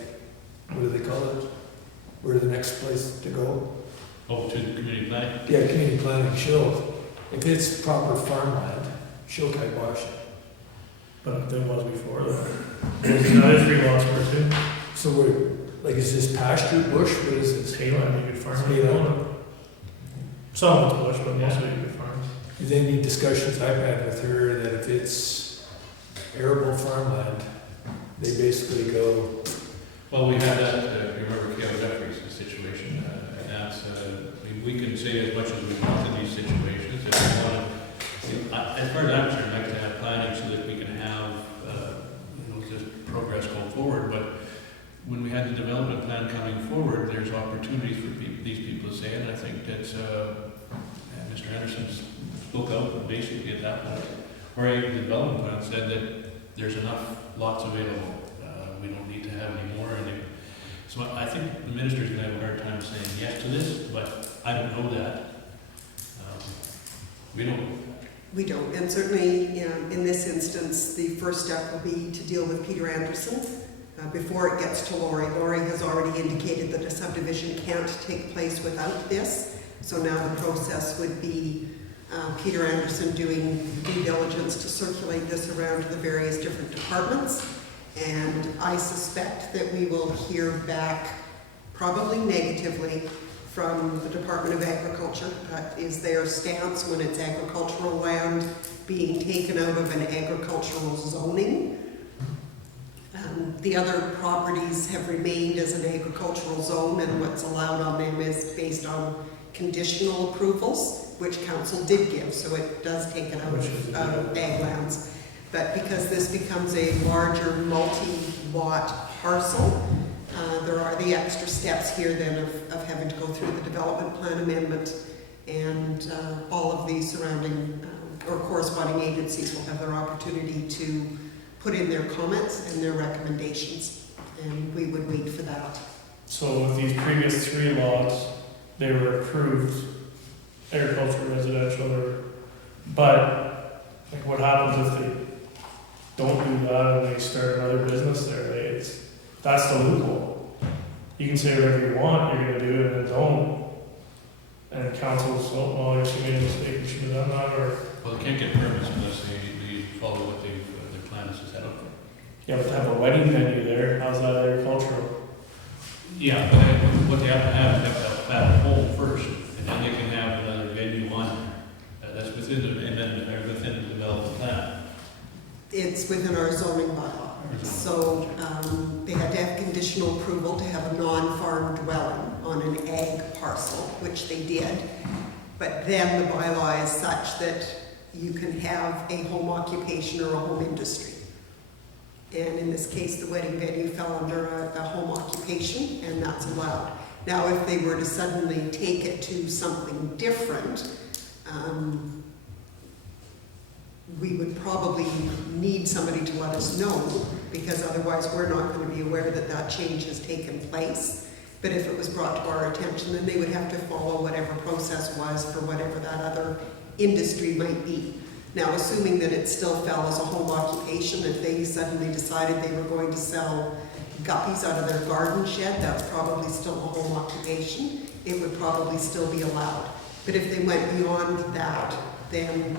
what do they call it? Where the next place to go? Oh, to the community planning. Yeah, community planning, if it's proper farmland, she'll kibosh it. But there was before that. That is 3 lots worth too. So is this pasture, bush, what is It's this? hayland, you could farm. It's hayland. Some of it's bush, but most of it you could farm. Is there any discussions I've had with her that if it's arable farmland, they basically go, Well, we had that, if you remember Kale Jeffries' situation, and that's, we can say as much as we want in these situations. If we want to, as far as I'm concerned, I'd like to have planning so that we can have, just progress going forward. But when we had the development plan coming forward, there's opportunities for these people to say, and I think that Mr. Anderson spoke out basically at that point, where the development plan said that there's enough lots available. We don't need to have any more. So I think the minister's going to have a hard time saying yes to this, but I don't know that. We don't. We don't, and certainly in this instance, the first step will be to deal with Peter Anderson before it gets to Lori. Lori has already indicated that a subdivision can't take place without this, so now the process would be Peter Anderson doing due diligence to circulate this around to the various different departments, and I suspect that we will hear back, probably negatively, from the Department of Agriculture. That is their stance when it's agricultural land being taken out of an agricultural zoning. The other properties have remained as an agricultural zone, and what's allowed on them is based on conditional approvals, which council did give, so it does take it out of ag lands. But because this becomes a larger multi-lot parcel. There are the extra steps here then of having to go through the development plan amendment, and all of the surrounding or corresponding agencies will have their opportunity to put in their comments and their recommendations, and we would wait for that. So with these previous 3 lots, they were approved agricultural, residential, but like what happens if they don't do that and they start another business there? Right? That's the loophole. You can say whatever you want, you're gonna do it, and don't. And council's, well, there's made a mistake, we should have done that, or. Well, they can't get permits unless they follow what their plan is set up for. Yeah, but to have a wedding venue there, how's that agricultural? Yeah, but what they have to have is they have to have a flat hole first, and then they can have another venue on there. That's within the development plan. It's within our zoning bylaw. So they had to have conditional approval to have a non-farm dwelling on an ag parcel, which they did. But then the bylaw is such that you can have a home occupation or a home industry. And in this case, the wedding venue fell under a home occupation, and that's allowed. Now, if they were to suddenly take it to something different, we would probably need somebody to let us know, because otherwise we're not going to be aware that that change has taken place. But if it was brought to our attention, then they would have to follow whatever process was for whatever that other industry might be. Now, assuming that it still fell as a home occupation, if they suddenly decided they were going to sell guppies out of their garden shed, that's probably still a home occupation. It would probably still be allowed. But if they went beyond that, then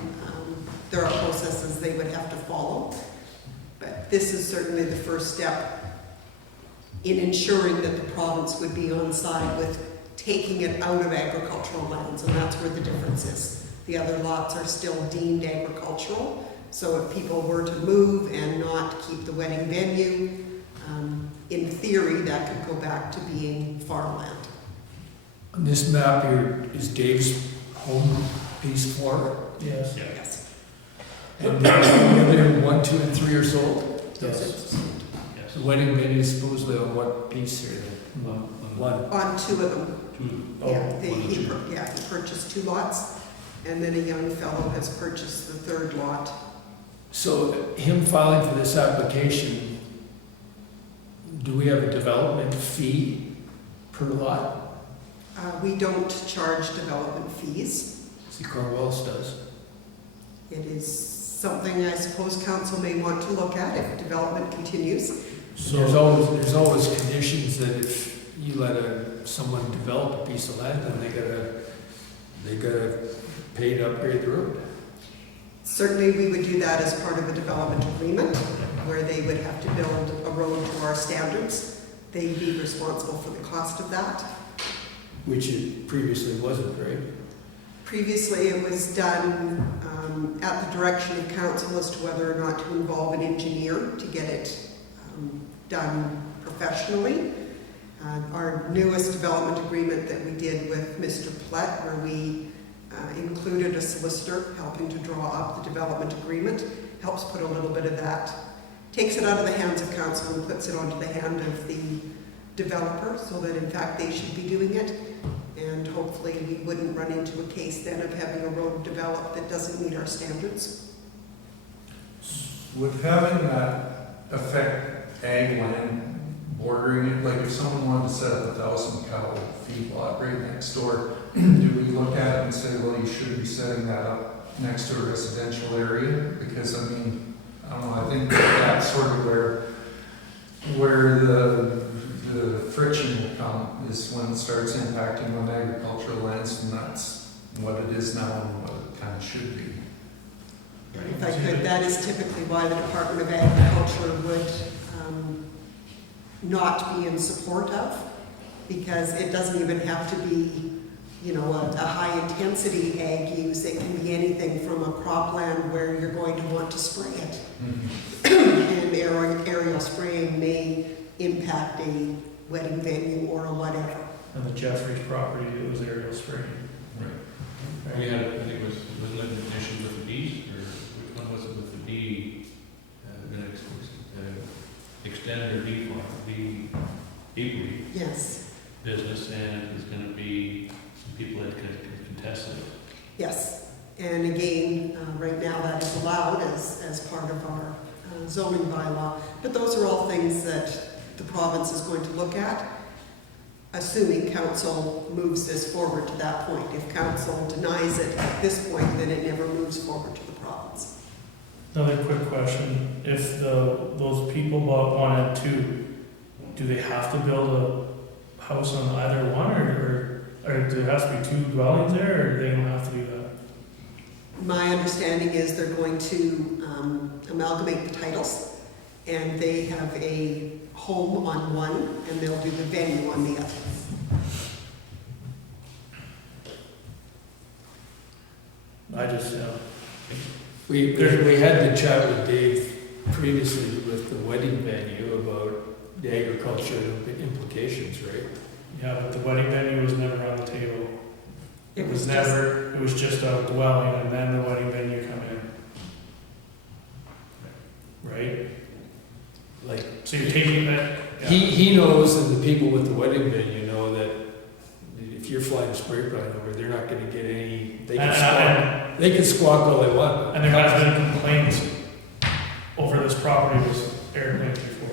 there are processes they would have to follow. But this is certainly the first step in ensuring that the province would be on side with taking it out of agricultural lands, and that's where the difference is. The other lots are still deemed agricultural, so if people were to move and not keep the wedding venue, in theory, that could go back to being farmland. On this map here is Dave's home piece 4. Yes. Yeah. Yes. And the other 1, 2, and 3 are sold. Yes. Yes. The wedding venue is supposedly on what piece here? One. On 2 of them. Two. Yeah, Oh, he purchased 2 lots, and then a young fellow has purchased the 3rd lot. So him filing for this application, do we have a development fee per lot? We don't charge development fees. See, Cornwallis does. It is something I suppose council may want to look at if development continues. So there's always conditions that if you let someone develop a piece of land, then they gotta pay to upgrade the road. Certainly, we would do that as part of a development agreement, where they would have to build a road to our standards. They'd be responsible for the cost of that. Which it previously wasn't, right? Previously, it was done at the direction of council as to whether or not to involve an engineer to get it done professionally. Our newest development agreement that we did with Mr. Plett, where we included a solicitor helping to draw up the development agreement, helps put a little bit of that, takes it out of the hands of council and puts it onto the hand of the developer, so that in fact they should be doing it. And hopefully we wouldn't run into a case then of having a road developed that doesn't meet our standards. Would having that affect ag land bordering it, like if someone wanted to set up 1,000 cow feedlot right next door, do we look at it and say, well, you should be setting that up next to a residential area? Because I mean, I don't know, I think that's sort of where the friction will come, is when it starts impacting on agricultural lands, and that's what it is now and what it kind of should be. If I could, that is typically why the Department of Agriculture would not be in support of, because it doesn't even have to be, you know, a high-intensity ag use. It can be anything from a cropland where you're going to want to spray it. And aerial spraying may impact a wedding venue or a whatever. And the Jeffries property, it was aerial spraying. Right. We had, I think it was, wasn't it an issue with the D, or which one was it with the D, extended or D farm, D And again, right now that is allowed as part of our zoning bylaw. But those are all things that the province is going to look at, assuming council moves this forward to that point. If council denies it at this point, then it never moves forward to the province. Another quick question, if those people wanted to, do they have to build a house on either one, or there has to be two dwellings there, or they don't have to do that? My understanding is they're going to amalgamate the titles, and they have a home on one, and they'll do the venue on the other. I just, We had the chat with Dave previously with the wedding venue about the agricultural implications, right? yeah, but the wedding venue was never on the table. It was just- never, it was just a dwelling and then the wedding venue come in. Right? Like, So you're taking that, yeah. he knows, and the people with the wedding venue know that if you're flying a spray plant over, they're not gonna get any, they can squawk all they want. And there has been complaints over this property was airplanes before.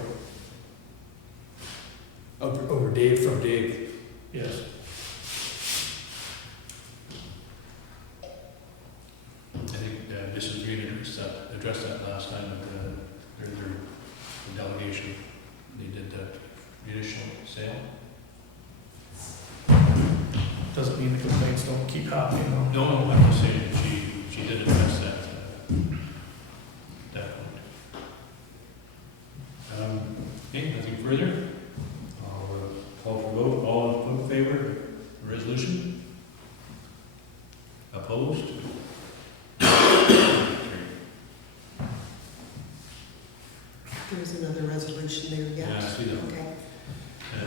Over Dave, from Dave. Yes. I think Mrs. Green addressed that last time with their delegation. They did the initial sale. Doesn't mean the complaints don't keep happening, though. No, I'm just saying that she did address that point. Okay, nothing further. I'll call for vote. All in favor of the resolution? Opposed? There's another resolution there, Yeah, I yeah. see that. Okay.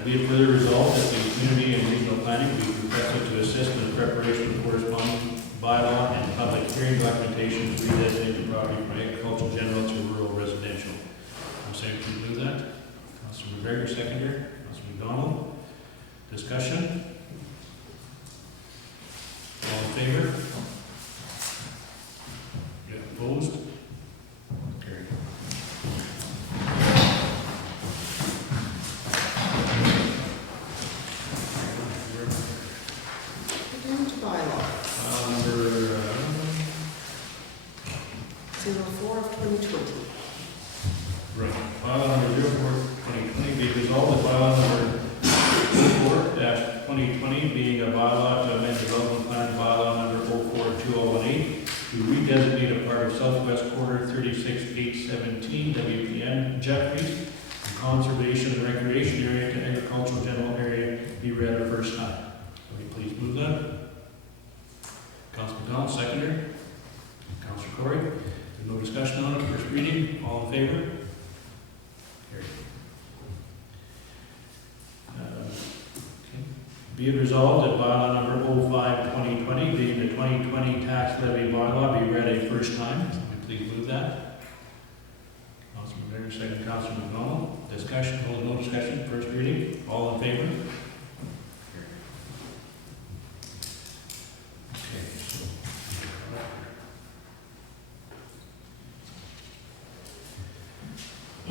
We have further resolved that the community and regional planning be requested to assist in the preparation of corresponding bylaw and public hearing documentation to redesignate the property from agricultural general to rural residential. I'm saying to move that. Councilor McGregor, seconder. Councilor McDonald. Discussion? All in favor? Yeah, opposed? Carried. Down to bylaw, Number 04 of 2020. right. Bylaw number 04/2020 be resolved that bylaw number 04-2020 being a bylaw to amend development plan bylaw number 04-2018 to redesignate a part of southwest quarter 36-817 WPN Jeffries from conservation and recreation area to agricultural general area be read the first time. Will you please move that? Councilor McDonald, seconder. Councilor Corey. There's no discussion on it. First reading. All in favor? Carried. Okay. Be it resolved that bylaw number 05/2020, being the 2020 tax levy bylaw, be read a first time. Will you please move that? Councilor McGregor, second. Councilor McDonald. Discussion. No discussion. First reading. All in favor?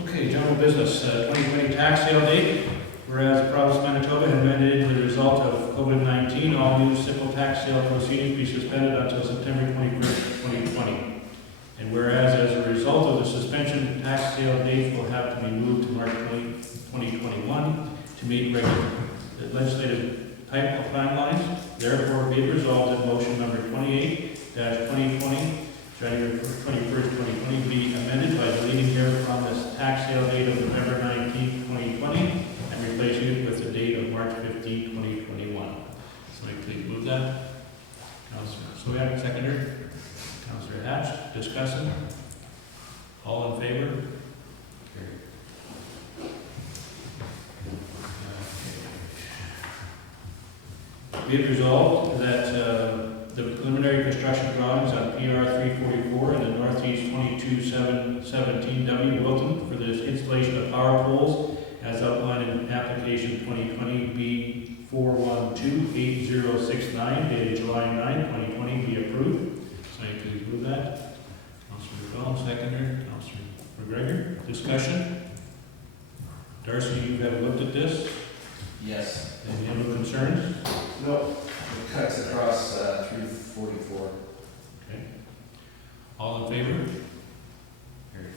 Okay, general business, 2020 tax sale date. Whereas the province of Manitoba had mandated the result of COVID-19, all municipal tax sale proceedings be suspended until September 21st, 2020. And whereas as a result of the suspension, tax sale dates will have to be moved to March 2021 to meet regular legislative timelines. Therefore, be it resolved that motion number 28-2020 January 21st, 2020, be amended by deleting herefrom this tax sale date of November 19th, 2020, and replacing it with the date of March 15th, 2021. Somebody please move that. Councilor Soyak, seconder. Councilor Hatch, discussing. All in favor? Carried. Be it resolved that the preliminary construction drawings on PR 344 in the Northeast 22717 W Wilton for the installation of power poles as outlined in application 2020 B4128069 dated July 9, 2020 be approved. discussion? Darcy, you have looked at this? Yes. Any other concerns? Nope. It cuts across through 44. Okay. All in favor? Carried.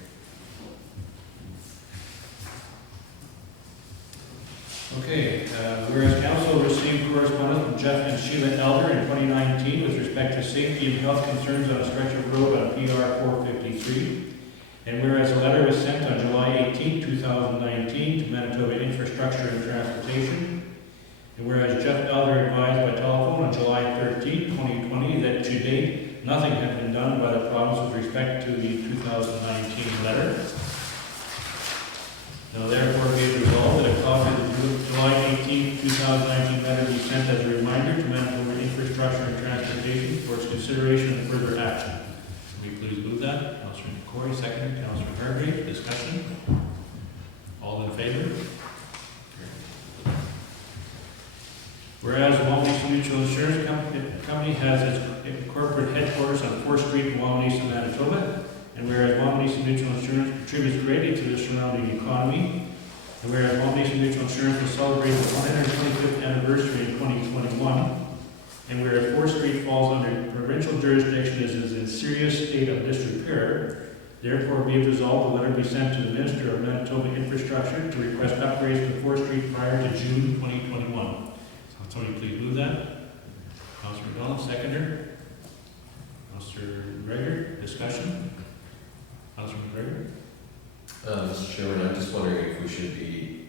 Okay, whereas council received correspondence from Jeff and Sheila Elder in 2019 with respect to safety and health concerns on a stretch of road on PR 453. And whereas a letter was sent on July 18, 2019 to Manitoba Infrastructure and Transportation. And whereas Jeff Elder advised by telephone on July 13, 2020 that to date, nothing had been done by the province with respect to the 2019 letter. Now therefore be it resolved that a copy of the July 18, 2019 letter be sent as a reminder to Manitoba Infrastructure and Transportation for its consideration and further action. Will you please move that? Councillor Corey, second. Councillor Hargrave, discussion? All in favor? Whereas Wawanesa Mutual Insurance Company has its corporate headquarters on 4th Street in Wawanesa, Manitoba, and whereas Wawanesa Mutual Insurance contributes greatly to the surrounding economy, and whereas Wawanesa Mutual Insurance will celebrate the 125th anniversary in 2021, and whereas 4th Street falls under provincial jurisdiction and is in serious state of disrepair, therefore be it resolved the letter be sent to the Minister of Manitoba Infrastructure to request upgrades to 4th Street prior to June 2021. Somebody please move that. Councillor McDonald, seconder. Councillor McGregor, discussion. Councillor McGregor. Mr. Chairman, I'm just wondering if we should be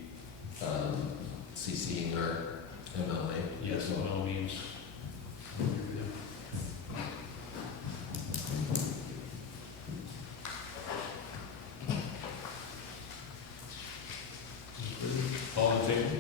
CCing our MLA. Yes, by all means. All in favor?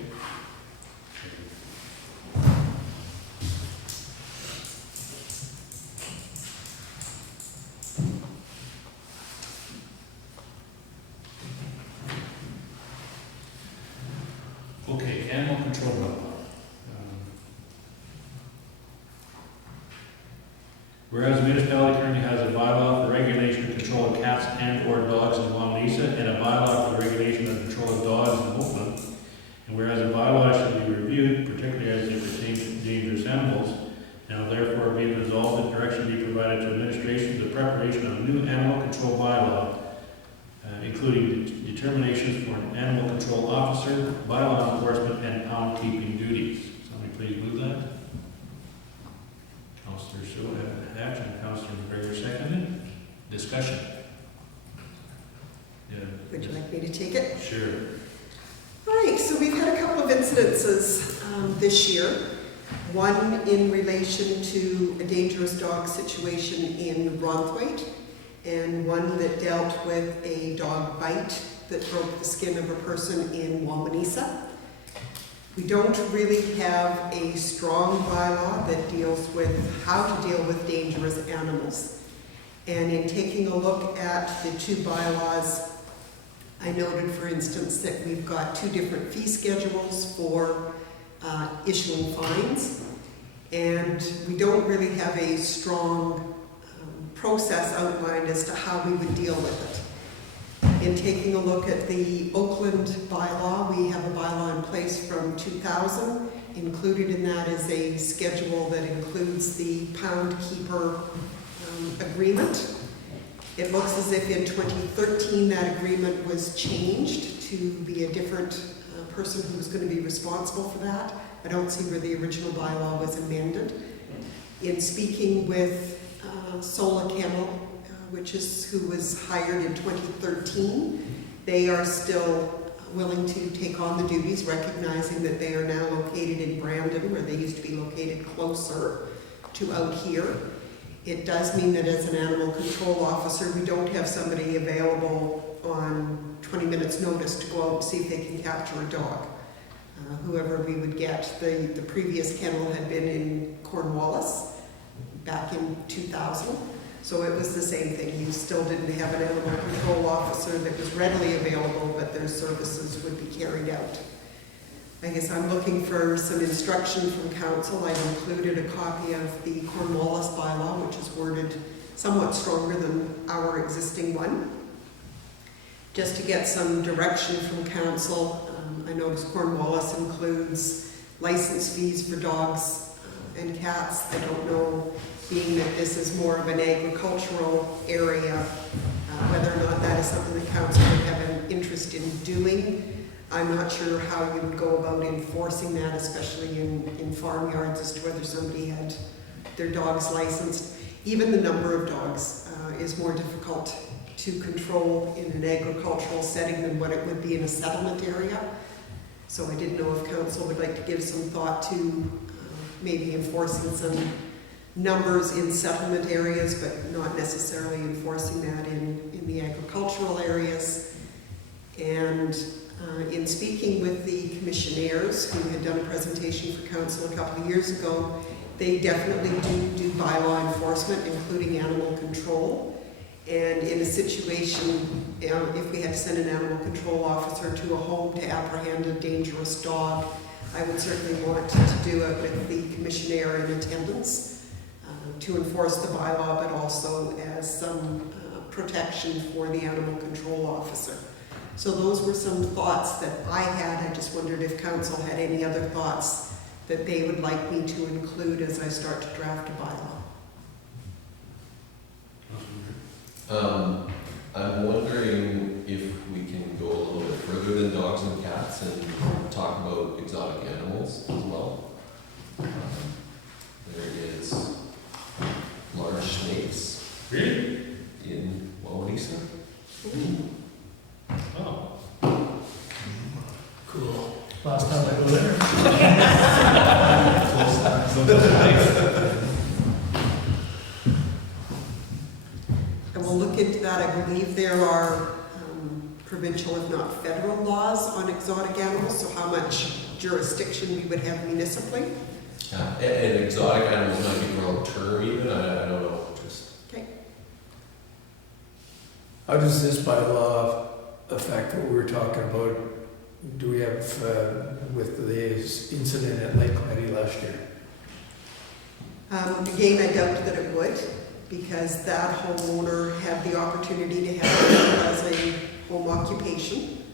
Okay, animal control bylaw. Whereas the municipality currently has a bylaw for regulation and control of cats and or dogs in Wawanesa and a bylaw for the regulation and control of dogs in Oakland. And whereas a bylaw should be reviewed, particularly as they pertain to dangerous animals, now therefore be it resolved that direction be provided to administration for the preparation of a new animal control bylaw, including determinations for an animal control officer, bylaw enforcement, and pound keeping duties. Somebody please move that. Councillor Sue Hatch and Councillor McGregor seconded. Discussion. Yeah. Would you like me to take it? Sure. All right, so we've had a couple of incidences this year. One in relation to a dangerous dog situation in Ronthwaite, and one that dealt with a dog bite that broke the skin of a person in Wawanesa. We don't really have a strong bylaw that deals with how to deal with dangerous animals. And in taking a look at the two bylaws, I noted, for instance, that we've got two different fee schedules for issuing fines, and we don't really have a strong process outlined as to how we would deal with it. In taking a look at the Oakland bylaw, we have a bylaw in place from 2000. Included in that is a schedule that includes the pound keeper agreement. It looks as if in 2013 that agreement was changed to be a different person who was going to be responsible for that. I don't see where the original bylaw was amended. In speaking with Sola Kennel, who was hired in 2013, they are still willing to take on the duties, recognizing that they are now located in Brandon, where they used to be located closer to out here. It does mean that as an animal control officer, we don't have somebody available on 20 minutes notice to go out and see if they can capture a dog. Whoever we would get, the previous kennel had been in Cornwallis back in 2000. So it was the same thing. You still didn't have an animal control officer that was readily available, but their services would be carried out. I guess I'm looking for some instruction from council. I've included a copy of the Cornwallis bylaw, which is worded somewhat stronger than our existing one. just to get some direction from council. I noticed Cornwallis includes license fees for dogs and cats. I don't know, being that this is more of an agricultural area, whether or not that is something the council would have an interest in doing. I'm not sure how you would go about enforcing that, especially in farmyards, as to whether somebody had their dogs licensed. Even the number of dogs is more difficult to control in an agricultural setting than what it would be in a settlement area. So I didn't know if council would like to give some thought to maybe enforcing some numbers in settlement areas, but not necessarily enforcing that in the agricultural areas. And in speaking with the commissionaires who had done a presentation for council a couple of years ago, they definitely do bylaw enforcement, including animal control. And in a situation, if we had to send an animal control officer to a home to apprehend a dangerous dog, I would certainly want to do it with the commissionaire in attendance to enforce the bylaw, but also as some protection for the animal control officer. So those were some thoughts that I had. I just wondered if council had any other thoughts that they would like me to include as I start to draft a bylaw. I'm wondering if we can go a little bit further than dogs and cats and talk about exotic animals as well. There is large snakes. Really? In Wawanesa. Oh. Cool. Last time I go there. And we'll look into that. I believe there are provincial, if not federal, laws on exotic animals, so how much jurisdiction we would have municipally. And exotic animals might be the wrong term even, I don't know, just. Okay. How does this bylaw affect what we were talking about? Do we have, with this incident at Lake Committee last year? Again, I doubt that it would, because that homeowner had the opportunity to have it as a home occupation.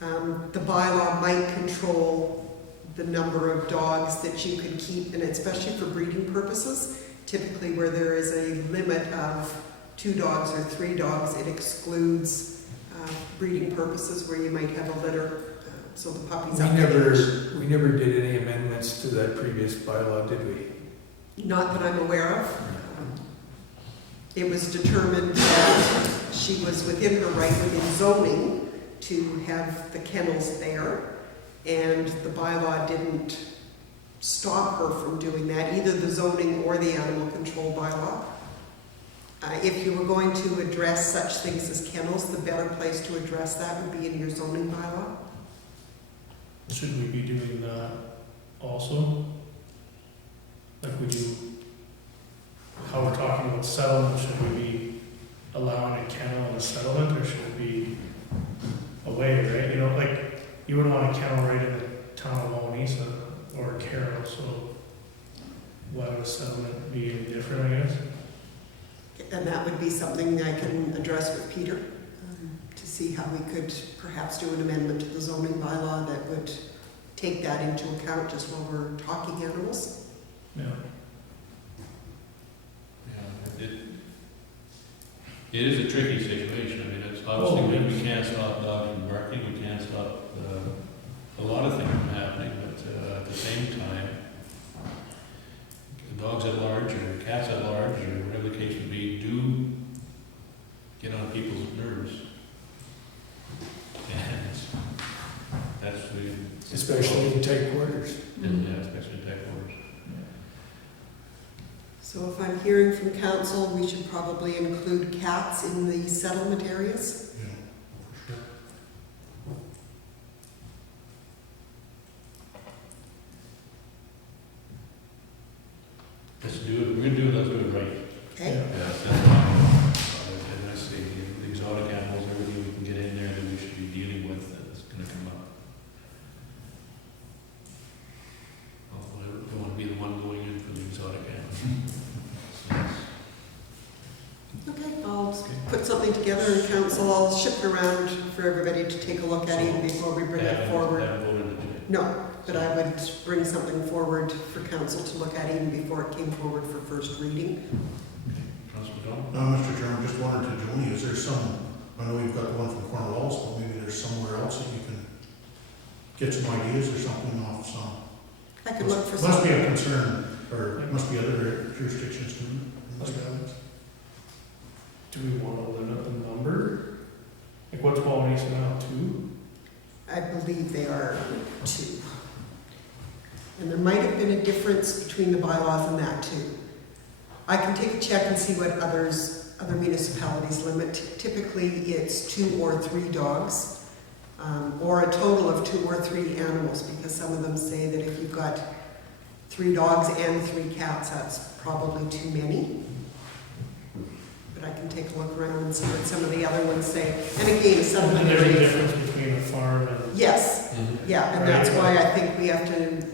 The bylaw might control the number of dogs that you could keep, and especially for breeding purposes. Typically where there is a limit of 2 dogs or 3 dogs, it excludes breeding purposes where you might have a litter, so the puppies up to age. We never did any amendments to that previous bylaw, did we? Not that I'm aware of. It was determined that she was within her right within zoning to have the kennels there, and the bylaw didn't stop her from doing that, either the zoning or the animal control bylaw. If you were going to address such things as kennels, the better place to address that would be in your zoning bylaw. Should we be doing that also? Like we do, how we're talking about settlement, should we be allowing a kennel in a settlement, or should it be away, right? You know, like, you wouldn't want a kennel right in the town of Wawanesa or Carroll, so why would a settlement be any different, I guess? And that would be something I can address with Peter to see how we could perhaps do an amendment to the zoning bylaw that would take that into account just while we're talking animals. Yeah. Yeah, it is a tricky situation. I mean, it's obviously we can't stop dogs from barking, we can't stop a lot of things from happening, but at the same time, the dogs at large or cats at large or whatever the case would be do get on people's nerves. And that's the... Especially in tight quarters. Yeah, especially in tight quarters. So if I'm hearing from council, we should probably include cats in the settlement areas. Yeah, for sure. Let's do it, we're gonna do it, let's do it right. Okay? Yeah, that's and I say, the exotic animals, everything we can get in there that we should be dealing with, that's gonna come up. Oh, I don't wanna be the one going in for the exotic animals. Okay, I'll put something together in council. I'll ship it around for everybody to take a look at even before we bring it forward. Haven't voted on it. No, but I would bring something forward for council to look at even before it came forward for first reading. Councilor John? No, Mr. Chairman, just wondered to Joni, is there some, I know you've got the one from Cornwallis, but maybe there's somewhere else that you can get some ideas or something off some. I could look for Must be something. a concern, or must be other jurisdictions too. Must have it. Do we want to limit the number? Like what's Wawanesa now, 2? I believe they are 2. And there might have been a difference between the bylaws and that too. I can take a check and see what other municipalities limit. Typically, it's 2 or 3 dogs, or a total of 2 or 3 animals, because some of them say that if you've got 3 dogs and 3 cats, that's probably too many. But I can take a look around and see what some of the other ones say. And again, some of them. And there's a difference between a farm and. Yes, Mm-hmm. yeah, and that's why I think we have to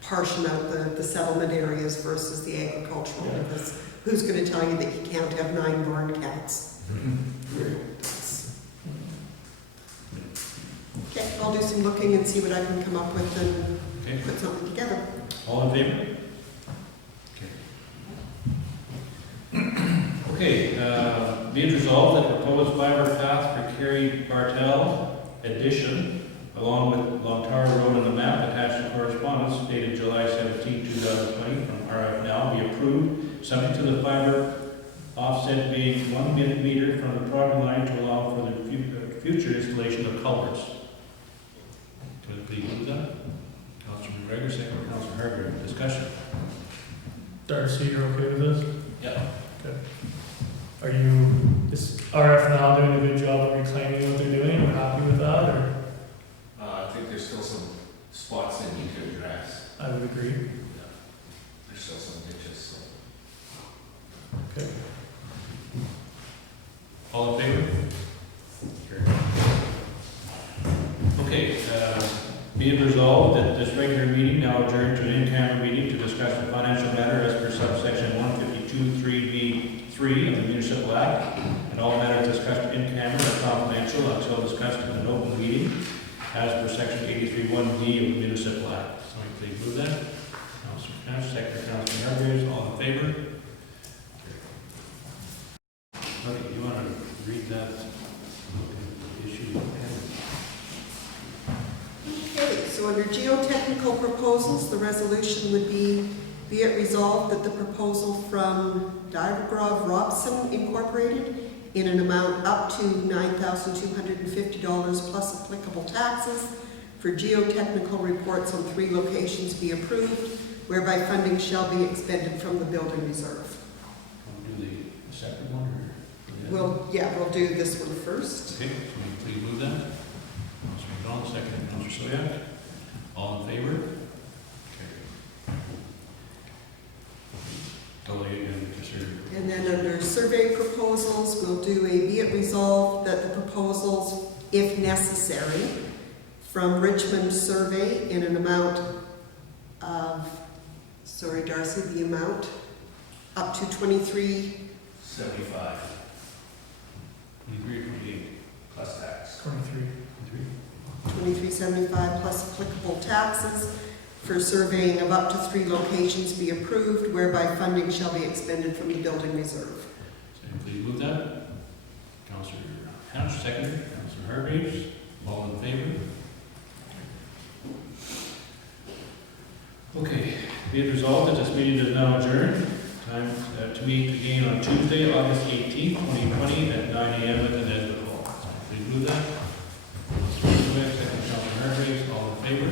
portion out the settlement areas versus the agricultural, Yeah. because who's gonna tell you that you can't have 9 barn cats? Okay, I'll do some looking and see what I can come up with and Okay. put something together. All in favor? Okay, be it resolved that the proposed fiber path for Kerry Bartel addition along with Lontara Road on the map attached to correspondence dated July 17, 2020 from RF Now be approved, subject to the fiber offset being 1 meter from the property line to allow for the future installation of culverts. Can I please move that? Councilor McGregor, second by Councilor Hargreaves. Discussion. Darcy, you're okay with this? Yeah. Is RF now doing a good job of reclaiming what they're doing? Are we happy with that, or? I think there's still some spots they need to address. I would agree. There's still some ditches, so. Okay. All in favor? Okay, be it resolved that this regular meeting now adjourned to an in-camera meeting to discuss the financial matter as per subsection 152(3)(b)(3 of the Municipal Act, and all matters discussed in camera are confidential until discussed in an open meeting as per section 83(1)(d) of the Municipal Act. Somebody please move that. Councilor Cash, second by Councilor Hargreaves, all in favor? Okay, you want to read that issue? Okay, so under geotechnical proposals, the resolution would be it resolved that the proposal from Diagrov Robson Incorporated in an amount up to $9,250 plus applicable taxes for geotechnical reports on 3 locations be approved, whereby funding shall be expended from the building reserve. Want to do the second one, or? We'll do this one first. Okay, so please move that. Councilor McDonald, second, Councilor Soyak. All in favor? Okay. Totally again, Mr. And then under survey proposals, we'll do a be it resolved that the proposals, if necessary, from Richmond Survey in an amount of, sorry Darcy, the amount up to 23, 75 23 or 28? plus tax. 23. 2375 plus applicable taxes for surveying of up to 3 locations be approved, whereby funding shall be expended from the building reserve. So please move that. Councilor Hatch, second. Councilor Hargreaves, all in favor? Okay, be it resolved that this meeting is now adjourned. Time to meet again on Tuesday, August 18th, 2020 at 9 a.m. at the Nesbitt Hall. So please move that. Councilor Soyak, second. Councilor Hargreaves, all in favor?